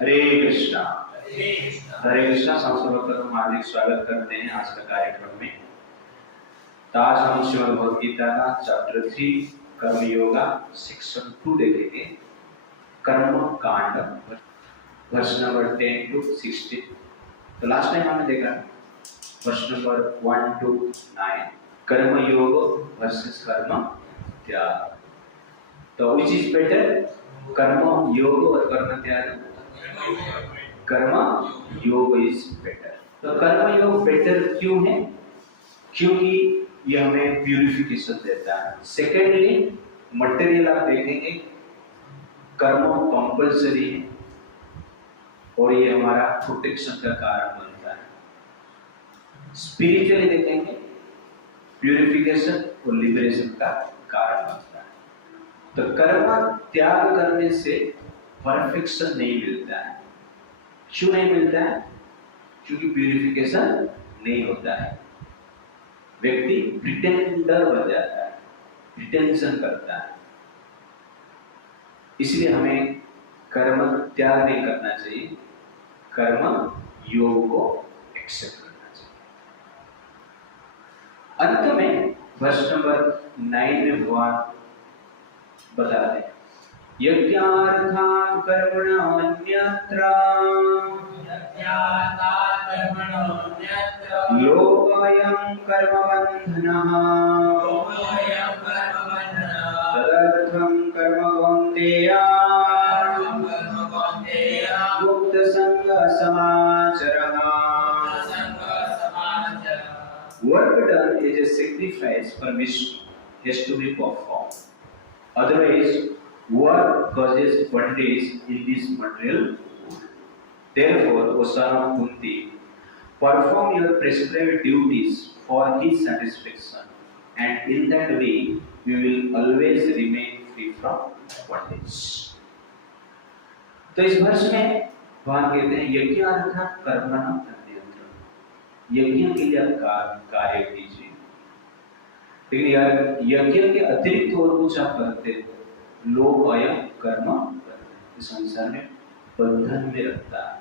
हरे कृष्णा। हरे कृष्णा। समस्त भक्तों को हार्दिक स्वागत करते हैं आज का कार्यक्रम में। तो आज हम श्रीमद् भगवद गीता का चैप्टर 3 कर्म योगा सेक्शन 2 देखेंगे। कर्म कांड वर्ष नंबर 10 to 16। तो लास्ट टाइम हमने देखा वर्ष नंबर 1 to 9 कर्म योग वर्सेस कर्म त्याग। तो विच इज बेटर, कर्म योग और कर्म त्याग? कर्म योग इज बेटर। तो कर्म योग बेटर क्यों है? क्योंकि ये हमें प्यूरिफिकेशन देता है। सेकेंडली, मटेरियल आप देखेंगे कर्म कंपल्सरी है और ये हमारा प्रोटेक्शन का कारण बनता है। स्पिरिचुअली देखेंगे प्यूरिफिकेशन और लिबरेशन का कारण बनता है। तो कर्म त्याग करने से परफेक्शन नहीं मिलता है। क्यों नहीं मिलता है? क्योंकि प्यूरिफिकेशन नहीं होता है। व्यक्ति प्रिटेंडर बन जाता है, प्रिटेंशन करता है। इसलिए हमें कर्म त्याग नहीं करना चाहिए, कर्म योग को एक्सेप्ट करना चाहिए। अंत में वर्ष नंबर 9 में भगवान बता दें, यज्ञार्थात् कर्मण्यन्यत्र लोकोऽयं कर्मबन्धनः तदर्थं कर्म कौन्तेय मुक्तसंगः समाचरः। Work done is a sacrifice for which has to be performed. Otherwise, work causes bondage in this material world. Therefore, O son of Kunti, perform your prescribed duties for his satisfaction, and in that way you will always remain free from bondage. तो इस वर्ष में भगवान कहते हैं यज्ञ अर्थात कर्मणः अन्यत्र। यज्ञ के लिए आप कार्य कीजिए, लेकिन यज्ञ के अतिरिक्त और कुछ आप करते हो, लोग अयम कर्म करते इस संसार में बंधन में रखता है।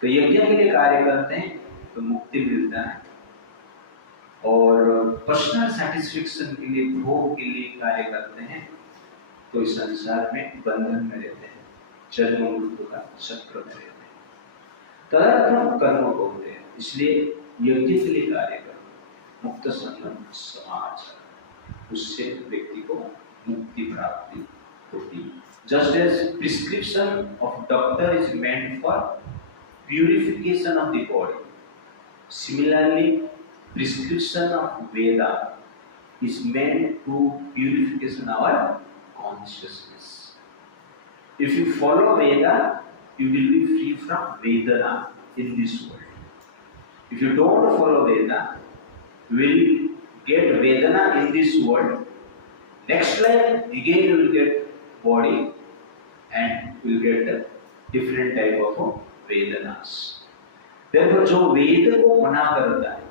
तो यज्ञ के लिए कार्य करते हैं तो मुक्ति मिलता है, और पर्सनल सेटिस्फेक्शन के लिए, भोग के लिए कार्य करते हैं तो इस संसार में बंधन में रहते हैं, जन्म मृत्यु का चक्र में रहते हैं। तदर्थम कर्म बोलते हैं। इसलिए यज्ञ के लिए कार्य करो, मुक्त संगम समाज, उससे व्यक्ति को मुक्ति प्राप्ति होती है। Just as prescription of doctor is meant for purification of the body, similarly prescription of Veda is meant to purification of our consciousness. If you follow Veda, you will be free from Vedana in this world. If you don't follow Veda, you will get Vedana in this world. Next life again you will get body and you will get a different type of वेदनास। देखो जो वेद को मना करता है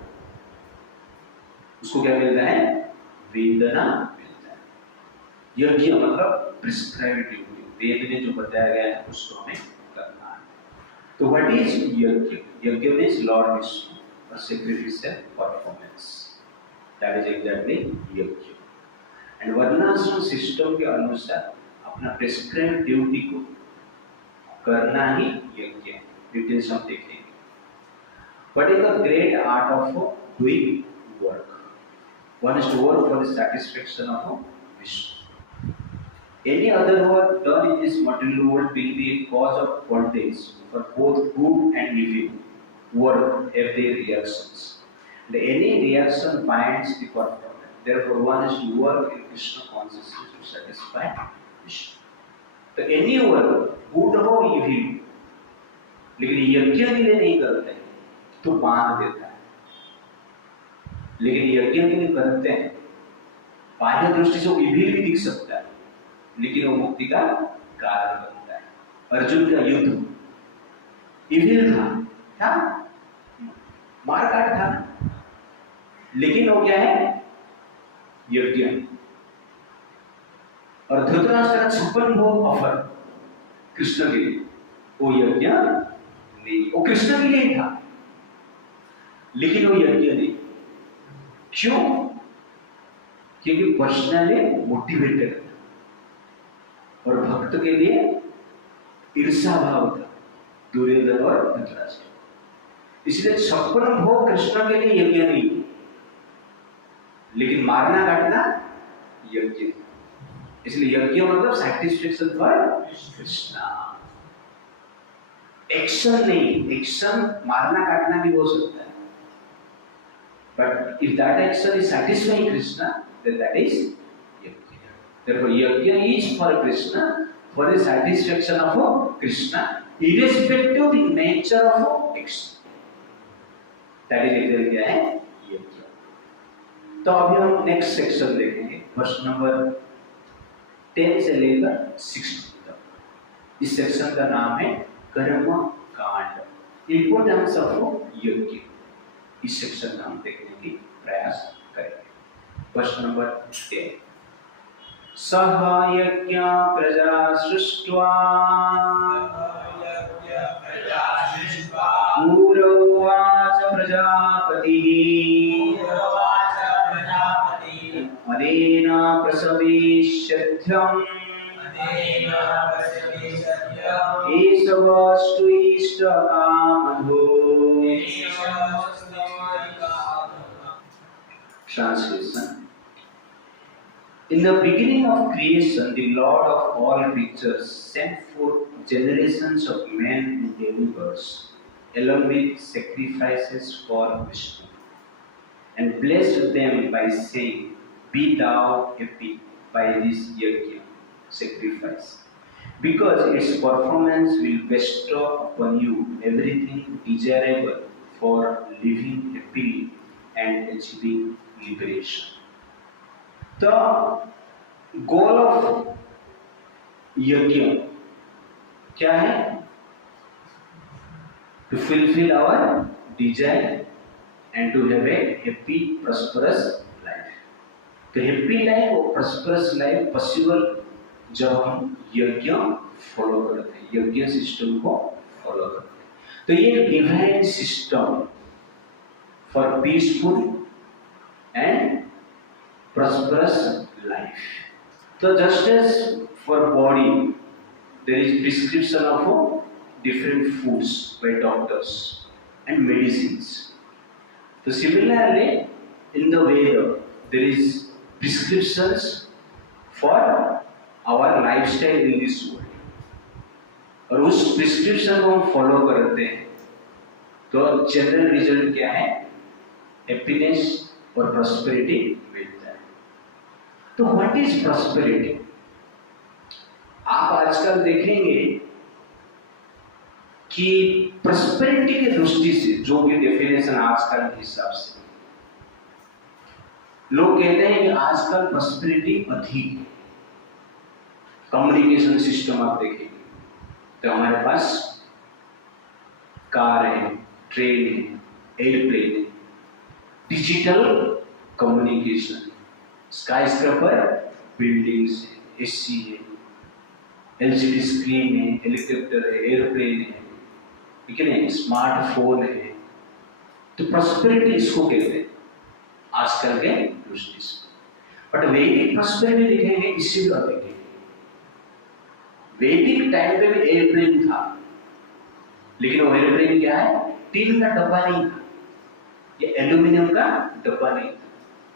उसको क्या मिलता है? वेदना मिलता है। यज्ञ मतलब प्रिस्क्राइब्ड ड्यूटी, वेद में जो बताया गया है उसको हमें करना है। तो व्हाट इज यज्ञ? यज्ञ मींस लॉर्ड विष्णु और sacrificial performance, that is exactly यज्ञ। एंड वर्णाश्रम सिस्टम के अनुसार अपना प्रिस्क्राइब्ड ड्यूटी को करना ही यज्ञ है। डिटेल्स हम देखेंगे। What is the great art of doing work? One is to work for the satisfaction of Vishnu. Any other work done in this material world will be a cause of bondage for both good and evil work have their reactions. And any reaction binds the performer. Therefore, one is to work in Krishna consciousness to satisfy Vishnu. So any work, good or evil, लेकिन यज्ञ के लिए नहीं करते हैं तो बांध देता है। लेकिन यज्ञ के लिए करते हैं, बाह्य दृष्टि से वो इविल भी दिख सकता है, लेकिन वो मुक्ति का कारण बनता है। अर्जुन का युद्ध इविल था, क्या मारकाट था, लेकिन वो क्या है? यज्ञ। और धृतराष्ट्र का 56 भोग ऑफर कृष्ण के लिए, वो यज्ञ नहीं, वो कृष्ण के लिए था लेकिन वो यज्ञ नहीं। क्यों? क्योंकि पर्सनली मोटिवेटेड था और भक्त के लिए ईर्षा भाव था, दुर्योधन और धृतराष्ट्र। इसलिए 56 भोग कृष्ण के लिए यज्ञ नहीं, लेकिन मारना काटना यज्ञ। इसलिए यज्ञ मतलब सैटिस्फैक्शन फॉर कृष्णा, एक्शन नहीं। एक्शन मारना काटना भी हो सकता है, but if that action is satisfying Krishna, then that is yajna. Therefore yajna is for Krishna, for the satisfaction of Krishna, irrespective of the nature of action. That is exactly क्या है यज्ञ। तो अभी हम नेक्स्ट सेक्शन देखेंगे, वर्ष number 10 से लेकर 16 तक। इस सेक्शन का नाम है कर्म कांड, इंपोर्टेंस ऑफ यज्ञ। इस सेक्शन का हम देखने की प्रयास करेंगे। वर्ष नंबर 10। सह यज्ञ प्रजा सृष्ट्वा पूर्वोवाच प्रजापतिः अनेन प्रसवेष्यध्यम् एष वस्तु इष्टकामधो। Translation. In the beginning of creation, the Lord of all creatures sent forth generations of men and demigods, along with sacrifices for Vishnu, and blessed them by saying, "Be thou happy by this yajna sacrifice, because its performance will bestow upon you everything desirable for living happily and achieving liberation." The goal of यज्ञ क्या है? To fulfill our desire and to have a happy, prosperous life. तो happy life और prosperous life possible जब हम यज्ञ follow करते हैं, यज्ञ सिस्टम को फॉलो करते हैं। तो ये divine system for peaceful and prosperous life. So just as for body there is prescription of different foods by doctors and medicines, so similarly in the Veda there is prescriptions for our lifestyle in this world, और उस prescription को हम follow करते हैं तो general result क्या है? Happiness और प्रॉस्पेरिटी मिलता है। तो व्हाट इज प्रॉस्पेरिटी? आप आजकल देखेंगे कि प्रॉस्पेरिटी की दृष्टि से जो भी डेफिनेशन आजकल के हिसाब से लोग कहते हैं कि आजकल प्रॉस्पेरिटी अधिक है। कम्युनिकेशन सिस्टम आप देखेंगे तो हमारे पास कार है, ट्रेन है, एयरप्लेन है, डिजिटल कम्युनिकेशन, स्काईस्क्रैपर बिल्डिंग्स है, एसी है, एलसीडी स्क्रीन है, हेलीकॉप्टर है, एयरप्लेन है, ठीक है ना, स्मार्टफोन है। तो प्रॉस्पेरिटी इसको कहते हैं आजकल के दृष्टि से। बट वैदिक प्रॉस्पेरिटी देखेंगे इससे भी अधिक है। वैदिक टाइम पे भी एयरप्लेन था, लेकिन वो एयरप्लेन क्या है? टीन का डब्बा नहीं था, ये एल्यूमिनियम का डब्बा नहीं था।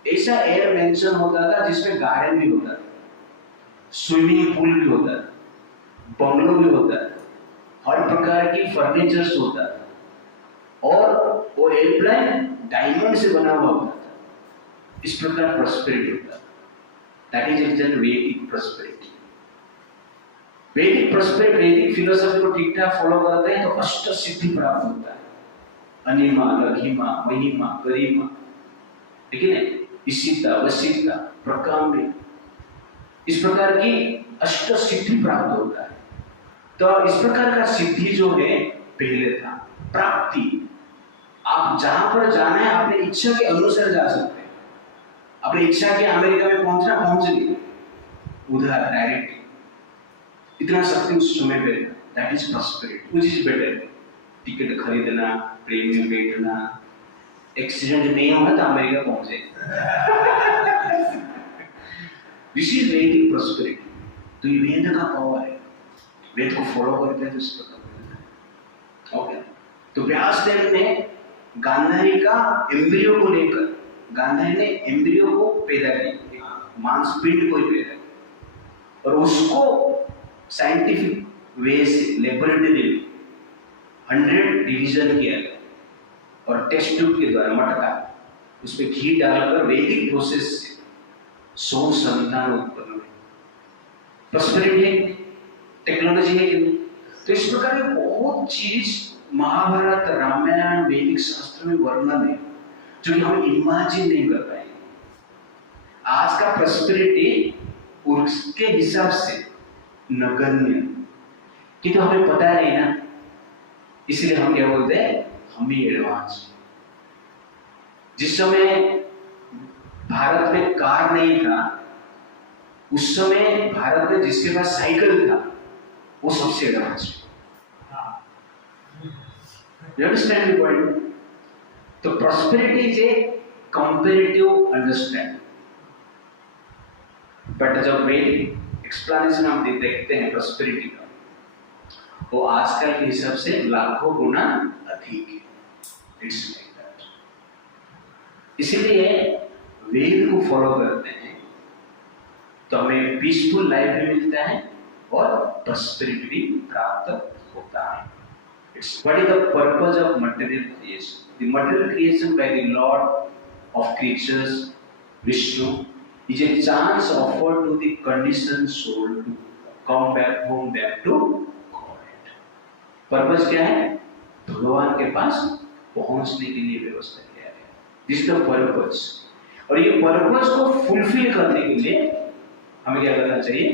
ऐसा एयर मेंशन होता था जिसमें गार्डन भी होता था, स्विमिंग पूल भी होता था, बंगलो भी होता था, हर प्रकार की फर्नीचर्स होता था, और वो एयरप्लेन डायमंड से बना हुआ होता था। इस प्रकार प्रॉस्पेरिटी होता था। दैट इज एग्जैक्ट वैदिक प्रॉस्पेरिटी। वैदिक प्रॉस्पेरिटी, वैदिक फिलोसफी को ठीक ठाक फॉलो करते हैं तो अष्ट सिद्धि प्राप्त होता है। अनिमा, लघिमा, महिमा, गरिमा, ठीक है ना, इशिता, वशिता, प्रकाम्य, इस प्रकार की अष्ट सिद्धि प्राप्त होता है। तो इस प्रकार का सिद्धि जो है पहले था। प्राप्ति, आप जहां पर जाना है अपनी इच्छा के अनुसार जा सकते हैं। अपनी इच्छा के अमेरिका में पहुंचना, पहुंच गए उधर डायरेक्ट। इतना शक्ति उस समय पे था। That is prosperity, which is better. Ticket खरीदना, प्लेन में बैठना, एक्सीडेंट नहीं होगा तो अमेरिका पहुंचे। दिस इज वैदिक प्रॉस्पेरिटी। तो ये वेद का पावर है, वेद को फॉलो करते हैं तो इसका ओके। तो व्यासदेव ने गांधारी का एम्ब्रियो को लेकर, गांधारी ने एम्ब्रियो को पैदा किया, मांसपिंड को ही पैदा किया, और उसको साइंटिफिक वे से लेबोरेटरी में 100 डिवीजन किया गया और टेस्ट ट्यूब के द्वारा मटका उसमें घी डालकर वैदिक प्रोसेस से 100 संतान उत्पन्न हुए। प्रॉस्पेरिटी है, टेक्नोलॉजी है कि नहीं? तो इस प्रकार की बहुत चीज महाभारत, रामायण, वैदिक शास्त्र में वर्णन है जो कि हम इमेजिन नहीं कर पाएंगे। आज का प्रॉस्पेरिटी उसके हिसाब से नगण्य, कि तो हमें पता नहीं ना, इसलिए हम क्या बोलते हैं, हम ही एडवांस। जिस समय भारत में कार नहीं था, उस समय भारत में जिसके पास साइकिल था वो सबसे advance. You understand the point? तो prosperity is a comparative understanding. But जब वैदिक एक्सप्लेनेशन हम देखते हैं prosperity का, वो आजकल के हिसाब से लाखों गुना अधिक है। It's like that. इसीलिए वेद को फॉलो करते हैं तो हमें पीसफुल लाइफ भी मिलता है और प्रॉस्पेरिटी भी प्राप्त होता है। What is the purpose of material creation? The material creation by the Lord of creatures, Vishnu, is a chance offered to the conditioned soul to come back home, back to God. Purpose क्या है? भगवान के पास पहुंचने के लिए व्यवस्था किया है। This is the purpose. और ये purpose को fulfill करने के लिए हमें क्या करना चाहिए?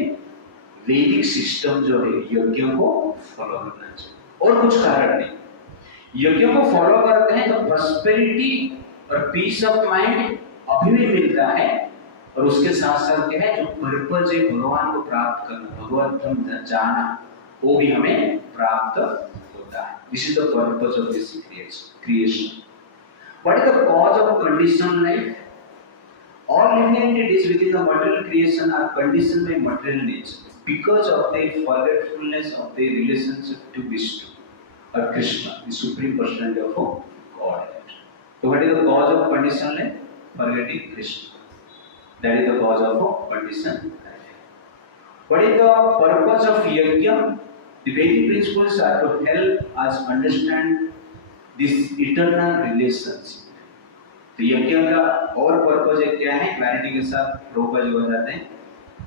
वैदिक सिस्टम जो है, यज्ञों को फॉलो करना चाहिए, और कुछ कारण नहीं। यज्ञों को फॉलो करते हैं तो प्रॉस्पेरिटी और पीस ऑफ माइंड अभी भी मिलता है, और उसके साथ साथ क्या है, जो पर्पज है भगवान को प्राप्त करना, भगवत धाम जाना, वो भी हमें प्राप्त होता है। This is the purpose of this creation. What is the cause of conditional life? All living entities within the material creation are conditioned by material nature because of their forgetfulness of their relationship to Vishnu or Krishna, the Supreme Personality of Godhead. So, what is the cause of conditional life? Forgetting Krishna. That is the cause of conditional life. What is the purpose of yajna? The Vedic principles are to help us understand this eternal relationship. तो यज्ञ का और purpose क्या है, clarity के साथ प्रभुपाद जी बताते हैं,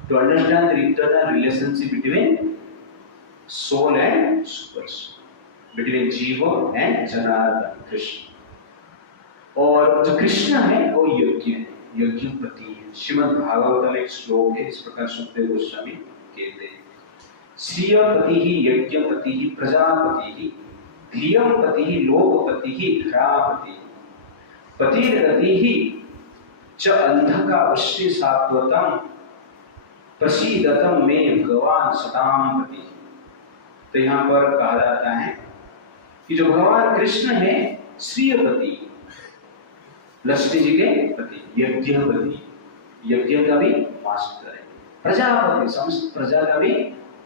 to understand the eternal relationship between soul and super soul, between jiva and Janardan Krishna. और जो कृष्ण है वो यज्ञ है, यज्ञपति है। श्रीमद् भागवत में एक श्लोक है, इस प्रकार सुखदेव गोस्वामी कहते हैं, श्रियपति ही यज्ञपति ही प्रजापति ही धियंपति ही लोकपति ही धरापति पतिरति ही च अंधका वृष्टि सात्वतम प्रसीदतम में भगवान सताम पति। तो यहाँ पर कहा जाता है कि जो भगवान कृष्ण है श्रीयपति, लक्ष्मी जी के पति, यज्ञपति, यज्ञ का भी मास्टर है, प्रजापति, समस्त प्रजा का भी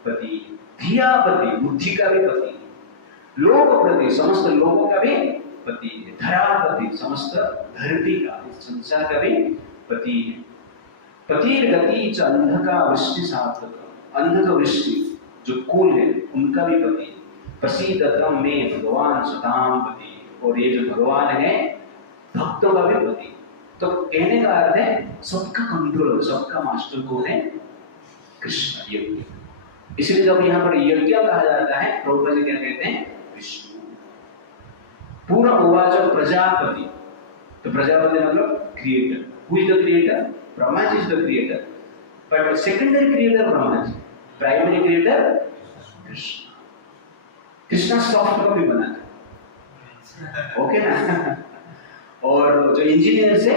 पति, धियापति, बुद्धि का भी पति, लोकपति, समस्त लोगों का भी पति, धरापति, समस्त धरती का, इस संसार का भी पति है। पतिर्गति च अंधका वृष्टि सात्वक, अंधक वृष्टि जो कुल है उनका भी पति, प्रसीदतम में भगवान सताम पति, और ये जो भगवान है भक्तों का भी पति। तो कहने का अर्थ है सबका कंट्रोल, सबका मास्टर कौन है? कृष्ण, यज्ञ। इसलिए जब यहाँ पर यज्ञ कहा जाता है, प्रभुपाद जी क्या कहते हैं? विष्णु। पूरा उवाच प्रजापति, तो प्रजापति मतलब creator. Who is the creator? Brahma ji is the creator, but secondary creator Brahma ji, primary creator Krishna. Krishna soft copy बनाता, ओके ना? और जो इंजीनियर से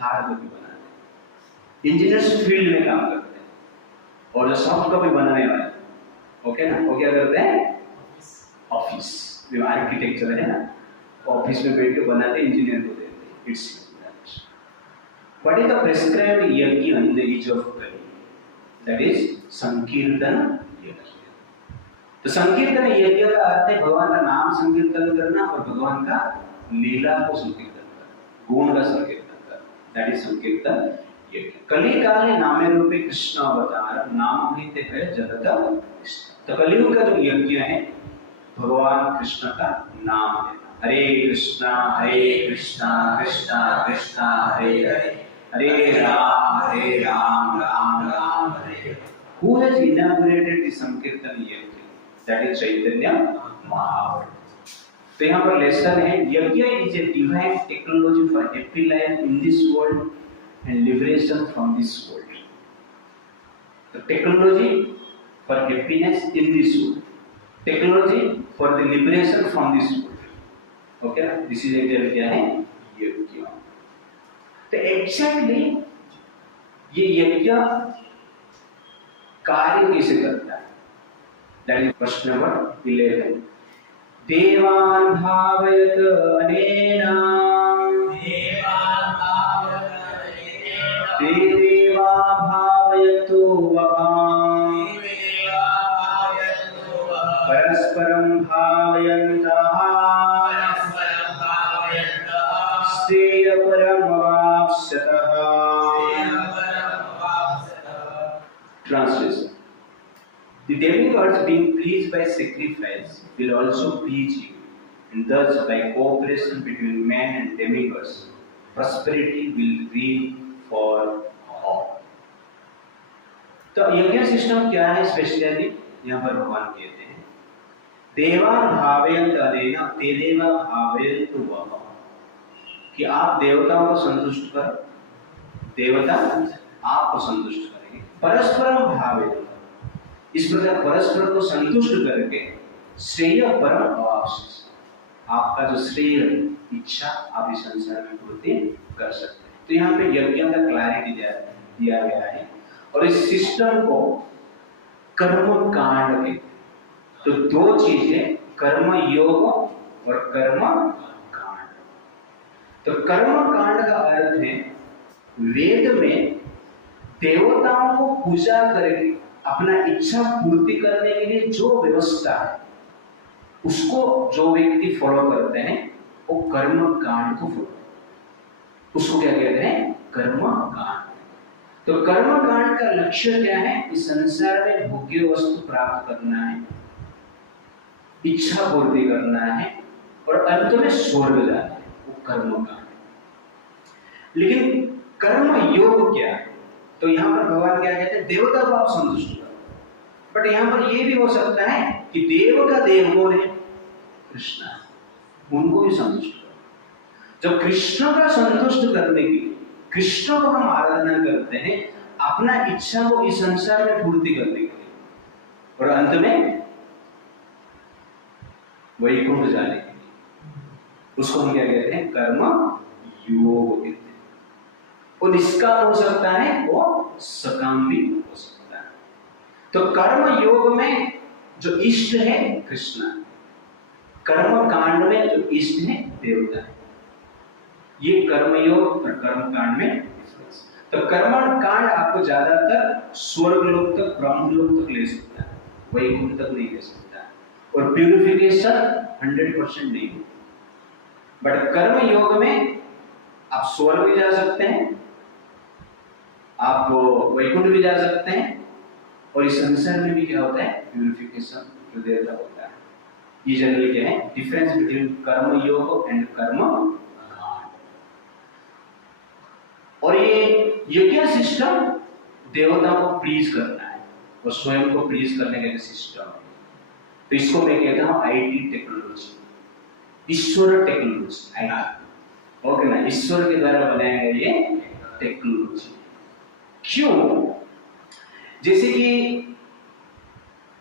हार्ड कॉपी बनाते, इंजीनियर्स फील्ड में काम करते हैं, और जो सॉफ्ट कॉपी बनाने वाले, ओके ना, वो क्या करते हैं? जो आर्किटेक्चर है ना, ऑफिस में बैठ के बनाते इंजीनियर को देते। It's what is the prescribed यज्ञ इन द एज ऑफ कली? दैट इज संकीर्तन यज्ञ। तो संकीर्तन यज्ञ का अर्थ है भगवान का नाम संकीर्तन करना और भगवान का लीला को संकीर्तन करना, गुण का संकीर्तन करना। दैट इज संकीर्तन यज्ञ। कली काले नामे रूपे कृष्ण अवतार नाम गीते है जगत। तो कलियुग का जो यज्ञ है भगवान कृष्ण का नाम लेना। हरे कृष्णा कृष्णा कृष्णा हरे हरे, हरे Ram Ram Ram Hare Hare. Who has inaugurated the Sankirtan यज्ञ? That is Chaitanya Mahaprabhu. तो यहाँ पर लेसन है, यज्ञ is a divine technology for happy life in this world and liberation from this world. The technology for happiness in this world, technology for the liberation from this world. Okay, this is exactly क्या है यज्ञ। तो actually ये यज्ञ कार्य कैसे करता है? That is question number 11। देवान् भावयत अनेन ते देवा भावयतो वहां परस्परं भावयन्तः Translation: The demigods, being pleased by sacrifice, will also please you, and thus by cooperation between man and demigods, prosperity will reign for all. तो यज्ञ सिस्टम क्या है स्पेशली यहाँ पर भगवान कहते हैं देवान् भावयन्त अनेन ते देवा भावयन्तु वः, कि आप देवताओं को संतुष्ट करो, देवता आपको संतुष्ट करेंगे। परस्परम भावयन्त, इस प्रकार परस्पर को संतुष्ट करके श्रेय परम अवाप्स्यते, आपका जो श्रेय इच्छा आप इस संसार में पूर्ति कर सकते हैं। तो यहाँ पे यज्ञ का क्लैरिटी दिया गया है और इस सिस्टम को कर्म कांड कहते हैं। तो दो चीजें, कर्म योग और कर्म कांड। तो कर्म कांड का अर्थ है वेद में देवताओं को पूजा करके अपना इच्छा पूर्ति करने के लिए जो व्यवस्था है उसको जो व्यक्ति फॉलो करते हैं वो कर्म कांड को फॉलो, उसको क्या कहते हैं? कर्म कांड। तो कर्म कांड का लक्ष्य क्या है? इस संसार में भोग्य वस्तु प्राप्त करना है, इच्छा पूर्ति करना है और अंत में स्वर्ग जाना है, वो कर्म कांड। लेकिन कर्म योग क्या है? तो यहाँ पर भगवान क्या कहते हैं? देवता को आप संतुष्ट करो। बट यहाँ पर ये भी हो सकता है कि देव का देव कौन है? कृष्ण, उनको भी संतुष्ट करो। जब कृष्ण का संतुष्ट करने के लिए कृष्ण को हम आराधना करते हैं अपना इच्छा को इस संसार में पूर्ति करने के लिए और अंत में वैकुंठ जाने के लिए, उसको हम क्या कहते हैं? कर्म योग कहते हैं। वो निष्काम हो सकता है, वो सकाम भी हो सकता है। तो कर्म योग में जो इष्ट है कृष्ण, कर्म कांड में जो इष्ट है देवता है। ये कर्म योग और कर्म कांड में डिफरेंस। तो कर्म कांड आपको ज्यादातर स्वर्ग लोक तक, ब्रह्म लोक तक ले सकता है, वैकुंठ तक नहीं ले सकता, और प्यूरिफिकेशन 100% नहीं होती। बट कर्म योग में आप स्वर्ग भी जा सकते हैं, आप वैकुंठ भी जा सकते हैं, और इस संसार में भी क्या होता है? प्यूरिफिकेशन जो देवता होता है। ये जनरली क्या है डिफरेंस बिटवीन कर्म योग एंड कर्म कांड। और ये यज्ञ सिस्टम देवताओं को प्लीज करना है और स्वयं को प्लीज करने का सिस्टम है। तो इसको मैं कहता हूँ IT technology, Ishwar technology. Okay ना, ईश्वर के द्वारा बनाया गया ये टेक्नोलॉजी। क्यों? जैसे कि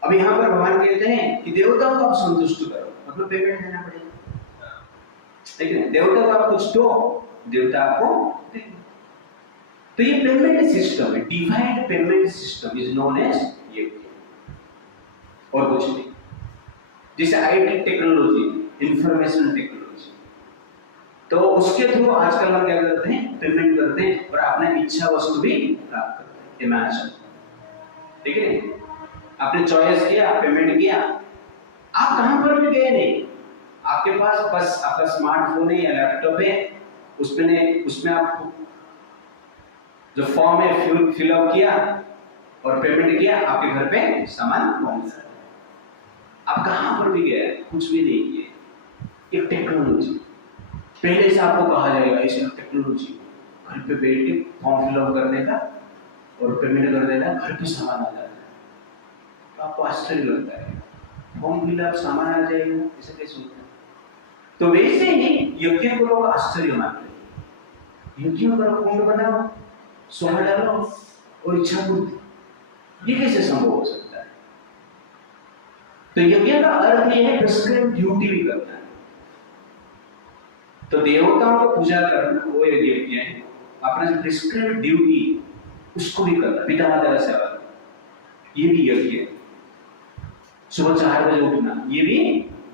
अब यहाँ पर भगवान कहते हैं कि देवताओं को आप संतुष्ट करो, मतलब पेमेंट देना पड़ेगा, ठीक है? देवता को आप कुछ दो, देवता आपको देंगे। तो ये पेमेंट सिस्टम है, divine payment system is known as yajna, और कुछ नहीं। जैसे आईटी टेक्नोलॉजी, इंफॉर्मेशन टेक्नोलॉजी, तो उसके थ्रू आजकल हम क्या करते हैं, पेमेंट करते हैं और अपने इच्छा वस्तु भी प्राप्त करते हैं। इमेजिन, ठीक है, आपने चॉइस किया, पेमेंट किया, आप कहां पर भी गए नहीं, आपके पास बस आपका स्मार्टफोन है या लैपटॉप है, उसमें आप जो फॉर्म है फिलअप किया और पेमेंट किया, आपके घर पे सामान पहुंच जाता है। आप कहां पर भी गए, कुछ भी नहीं किए, एक टेक्नोलॉजी। पहले से आपको कहा जाएगा इस टेक्नोलॉजी, घर पे बैठे फॉर्म फिलअप करने का और पेमेंट कर देना, घर पे सामान आ जाता है। तो आपको आश्चर्य लगता है, फॉर्म फिलअप सामान आ जाएगा, ऐसे कैसे होता है? तो वैसे ही यज्ञ को लोग आश्चर्य मानते हैं। यज्ञ करो, कुंड बनाओ, सोना डालो और इच्छा पूर्ति, ये कैसे संभव हो सकता है? तो यज्ञ का अर्थ यह है प्रिस्क्राइब ड्यूटी भी करना है। तो देवताओं को पूजा करना वो यज्ञ है, अपना जो प्रिस्क्राइब ड्यूटी उसको भी करना, पिता माता का सेवा, ये भी यज्ञ है। सुबह 4 बजे उठना, ये भी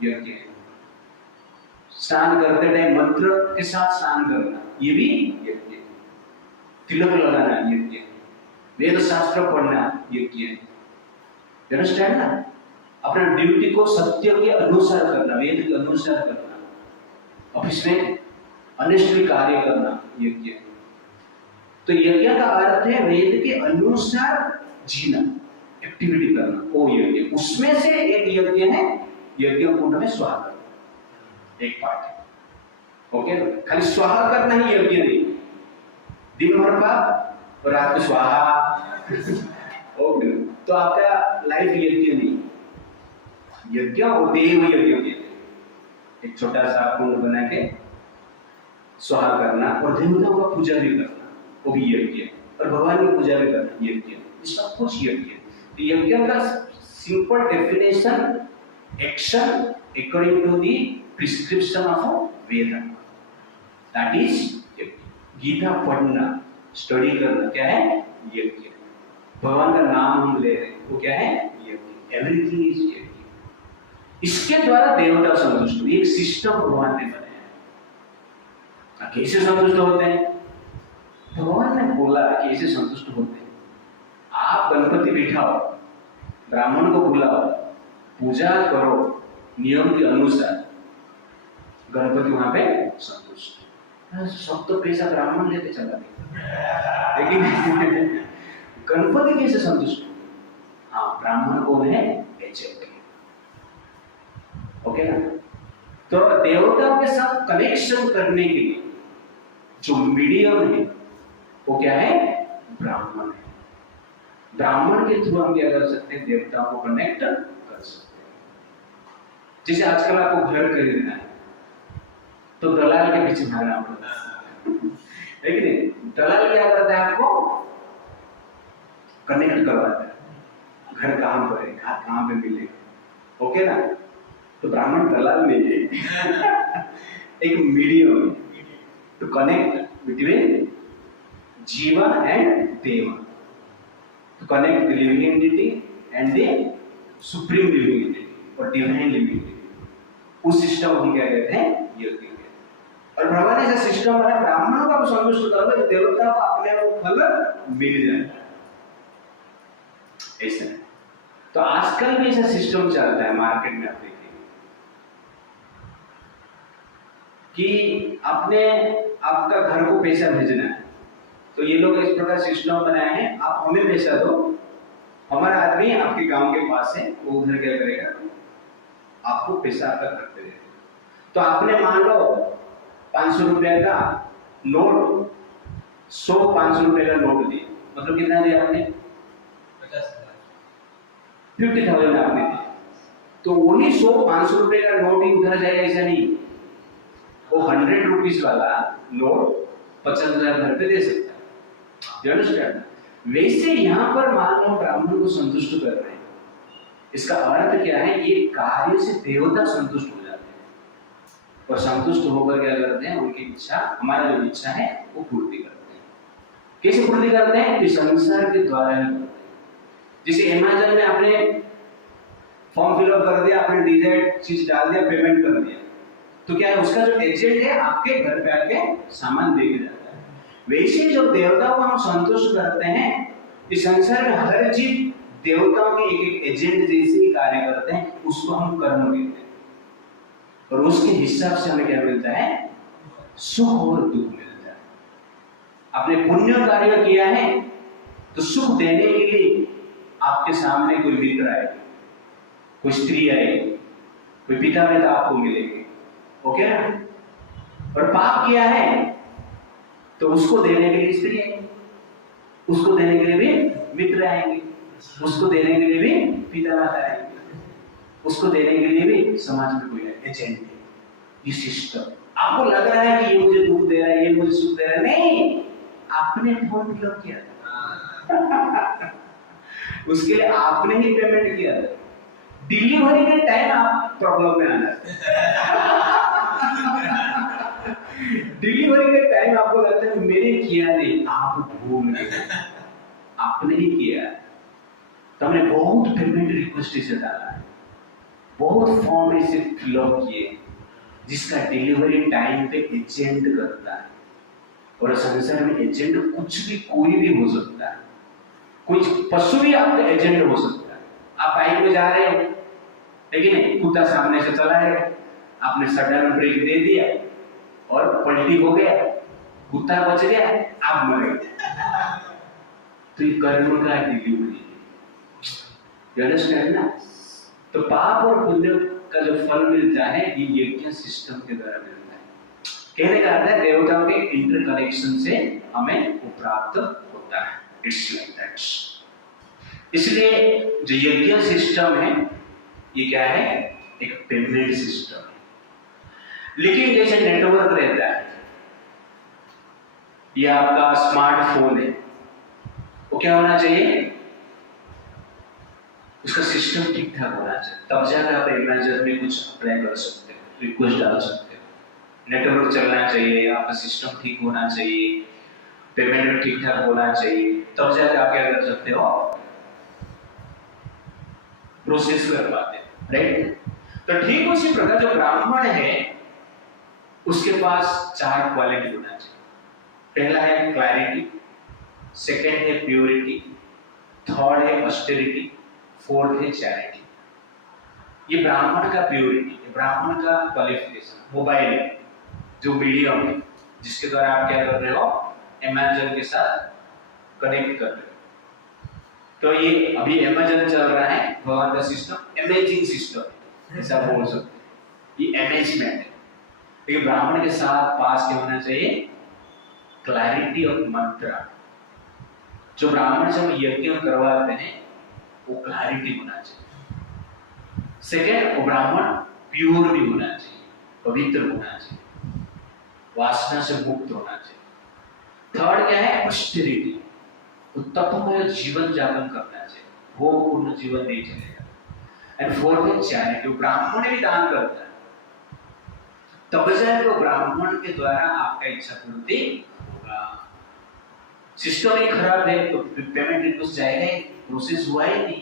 यज्ञ है। स्नान करते टाइम मंत्र के साथ स्नान करना, ये भी यज्ञ है। तिलक लगाना यज्ञ है। वेद शास्त्र पढ़ना यज्ञ है। अंडरस्टैंड ना? अपना ड्यूटी को सत्य के अनुसार करना, वेद के अनुसार करना, ऑफिस में अनिष्ट कार्य करना यज्ञ है। तो यज्ञ का अर्थ है वेद के अनुसार जीना, एक्टिविटी करना, वो यज्ञ। उसमें से एक यज्ञ है यज्ञ कुंड में स्वाहा करना, एक पार्ट है। ओके, खाली स्वाहा करना ही यज्ञ नहीं, दिन भर पाप और रात को स्वाहा ओके, तो आपका लाइफ यज्ञ नहीं। यज्ञ और देव यज्ञ, एक छोटा सा कुंड बना के स्वाहा करना और देवताओं का पूजा भी करना, वो भी यज्ञ है। और भगवान की पूजा भी करना यज्ञ है। ये सब कुछ यज्ञ है। तो यज्ञ का simple definition, action according to the prescription of Veda, that is yajna. Gita पढ़ना, स्टडी करना क्या है? यज्ञ। भगवान का नाम हम ले रहे हैं, वो क्या है? यज्ञ। एवरीथिंग इज यज्ञ। इसके द्वारा देवता संतुष्ट हो, एक सिस्टम भगवान ने बनाया। कैसे संतुष्ट होते हैं? भगवान ने बोला कि ऐसे संतुष्ट होते हैं। आप गणपति बिठाओ, ब्राह्मण को बुलाओ, पूजा करो नियम के अनुसार, गणपति वहां पे संतुष्ट। सब तो पैसा ब्राह्मण लेके चला गया, लेकिन गणपति कैसे संतुष्ट? हाँ, ब्राह्मण को है एचएफ। ओके ना? तो देवताओं के साथ कनेक्शन करने के लिए जो मीडियम है वो क्या है? ब्राह्मण है। ब्राह्मण के थ्रू हम क्या कर सकते हैं? देवताओं को कनेक्ट कर सकते हैं। जैसे आजकल आपको घर खरीदना है तो दलाल के पीछे भागना पड़ता है कि नहीं? दलाल क्या करता है? आपको कनेक्ट करवाता है, घर कहां पर है, कहां पे मिलेगा। ओके ना? तो ब्राह्मण दलाल नहीं है एक medium to connect between jiva and deva, to connect the living entity and the supreme living entity और डिवाइन लिविंग एंटिटी। उस सिस्टम को क्या कहते हैं? यज्ञ। और भगवान ने ऐसा सिस्टम बनाया, ब्राह्मणों का संतुष्ट करोगे तो देवता को अपने को फल मिल जाएगा। ऐसा है। तो आजकल भी ऐसा सिस्टम चलता है मार्केट में, आप देखिए कि आपने आपका घर को पैसा भेजना है तो ये लोग इस प्रकार सिस्टम बनाए हैं, आप हमें पैसा दो, हमारा आदमी आपके गांव के पास है, वो उधर क्या करेगा? आपको पैसा आपका घर पे देगा। तो आपने मान लो 500 रुपए का नोट, 500 रुपए का नोट दिया, मतलब कितना दिया आपने? 50,000 आपने दिया। तो वही 500 रुपए का नोट ही उधर जाएगा, ऐसा नहीं। वो 100 रुपीज वाला नोट 50,000 घर पे दे सकता है। वैसे यहाँ पर मान लो ब्राह्मण को संतुष्ट कर रहे हैं, इसका अर्थ क्या है? ये कार्य से देवता संतुष्ट हो जाते हैं और संतुष्ट होकर क्या करते हैं? उनकी इच्छा, हमारा जो इच्छा है वो पूर्ति करते हैं। कैसे पूर्ति करते हैं? कि संसार के द्वारा ही करते हैं। जैसे अमेज़न में आपने फॉर्म फिलअप कर दिया, आपने डिजायर्ड चीज डाल दिया, पेमेंट कर दिया, तो क्या है उसका जो एजेंट है आपके घर पे आके सामान दे के जाता है। वैसे जब देवताओं को हम संतुष्ट करते हैं, इस संसार में हर जीव देवताओं के एक एक एजेंट जैसे ही कार्य करते हैं, उसको हम कर्म कहते हैं। और उसके हिसाब से हमें क्या मिलता है? सुख और दुख मिलता है। आपने पुण्य कार्य किया है तो सुख देने के लिए आपके सामने कोई मित्र आएगा, कोई स्त्री आएगी, कोई पिता पिता आपको मिलेंगे, ओके ना? और पाप किया है तो उसको देने के लिए स्त्री आएगी, उसको देने के लिए भी मित्र आएंगे, उसको देने के लिए भी पिता माता आएंगे, उसको देने के लिए भी समाज में कोई एजेंट है। ये सिस्टम आपको लग रहा है कि ये मुझे दुख दे रहा है, ये मुझे सुख दे रहा है, नहीं, आपने फॉर्म फिलअप किया था उसके लिए आपने ही पेमेंट किया था। डिलीवरी के टाइम आप प्रॉब्लम में आना डिलीवरी के टाइम आपको लगता है कि मैंने किया नहीं, आप भूल गए, आपने ही किया। तो हमने बहुत पेमेंट रिक्वेस्ट इसे डाला है, बहुत फॉर्म इसे फिलअप किए, जिसका डिलीवरी टाइम पे एजेंट करता है। और संसार में एजेंट कुछ भी कोई भी हो सकता है, कोई पशु भी आपका एजेंट हो सकता है। आप बाइक में जा रहे हो, लेकिन कुत्ता सामने से चला है, आपने सडन ब्रेक दे दिया और पलटी हो गया, कुत्ता बच गया, आप मर गए। तो ये कर्म का डिलीवरी है ना? तो पाप और पुण्य का जो फल मिलता है ये यज्ञ सिस्टम के द्वारा मिलता है। कहने का अर्थ है देवताओं के इंटरकनेक्शन से हमें वो प्राप्त होता है। It's like that. इसलिए जो यज्ञ सिस्टम है ये क्या है? एक पेमेंट सिस्टम है। लेकिन जैसे नेटवर्क रहता है, ये आपका स्मार्टफोन है, वो क्या होना चाहिए? उसका सिस्टम ठीक ठाक होना चाहिए, तब जाकर आप एमेजन में कुछ अप्लाई कर सकते हो, रिक्वेस्ट डाल सकते हो। नेटवर्क चलना चाहिए, आपका सिस्टम ठीक होना चाहिए, पेमेंट ठीक ठाक होना चाहिए, तब जाकर आप क्या कर सकते हो? प्रोसेस कर पाते, राइट? तो ठीक उसी प्रकार जो ब्राह्मण है उसके पास 4 क्वालिटी होना चाहिए। पहला है क्लैरिटी, सेकेंड है प्योरिटी, थर्ड है ऑस्टेरिटी, फोर्थ है चैरिटी। ये ब्राह्मण का प्योरिटी, ब्राह्मण का क्वालिफिकेशन। मोबाइल जो मीडियम है जिसके द्वारा आप क्या कर रहे हो? अमेज़न के साथ कनेक्ट कर रहे हो। तो ये अभी अमेज़न चल रहा है, भगवान का सिस्टम अमेजिंग सिस्टम ऐसा बोल सकते हैं, ये अमेजमेंट है। लेकिन ब्राह्मण के साथ पास क्या होना चाहिए? क्लैरिटी ऑफ मंत्र। जो ब्राह्मण से हम यज्ञ करवाते हैं वो क्लैरिटी होना चाहिए। सेकेंड, वो ब्राह्मण प्योर भी होना चाहिए, पवित्र होना चाहिए, वासना से मुक्त होना चाहिए। थर्ड क्या है? ऑस्टेरिटी, वो तपमय जीवन जापन करना चाहिए, भोगपूर्ण जीवन नहीं चलेगा। एंड फोर्थ है चैरिटी, ब्राह्मण भी दान करता है, तब जाकर वो ब्राह्मण के द्वारा आपका इच्छा पूर्ति होगा। सिस्टम ही खराब है तो पेमेंट रिक्वेस्ट जाएगा ही, प्रोसेस हुआ ही नहीं।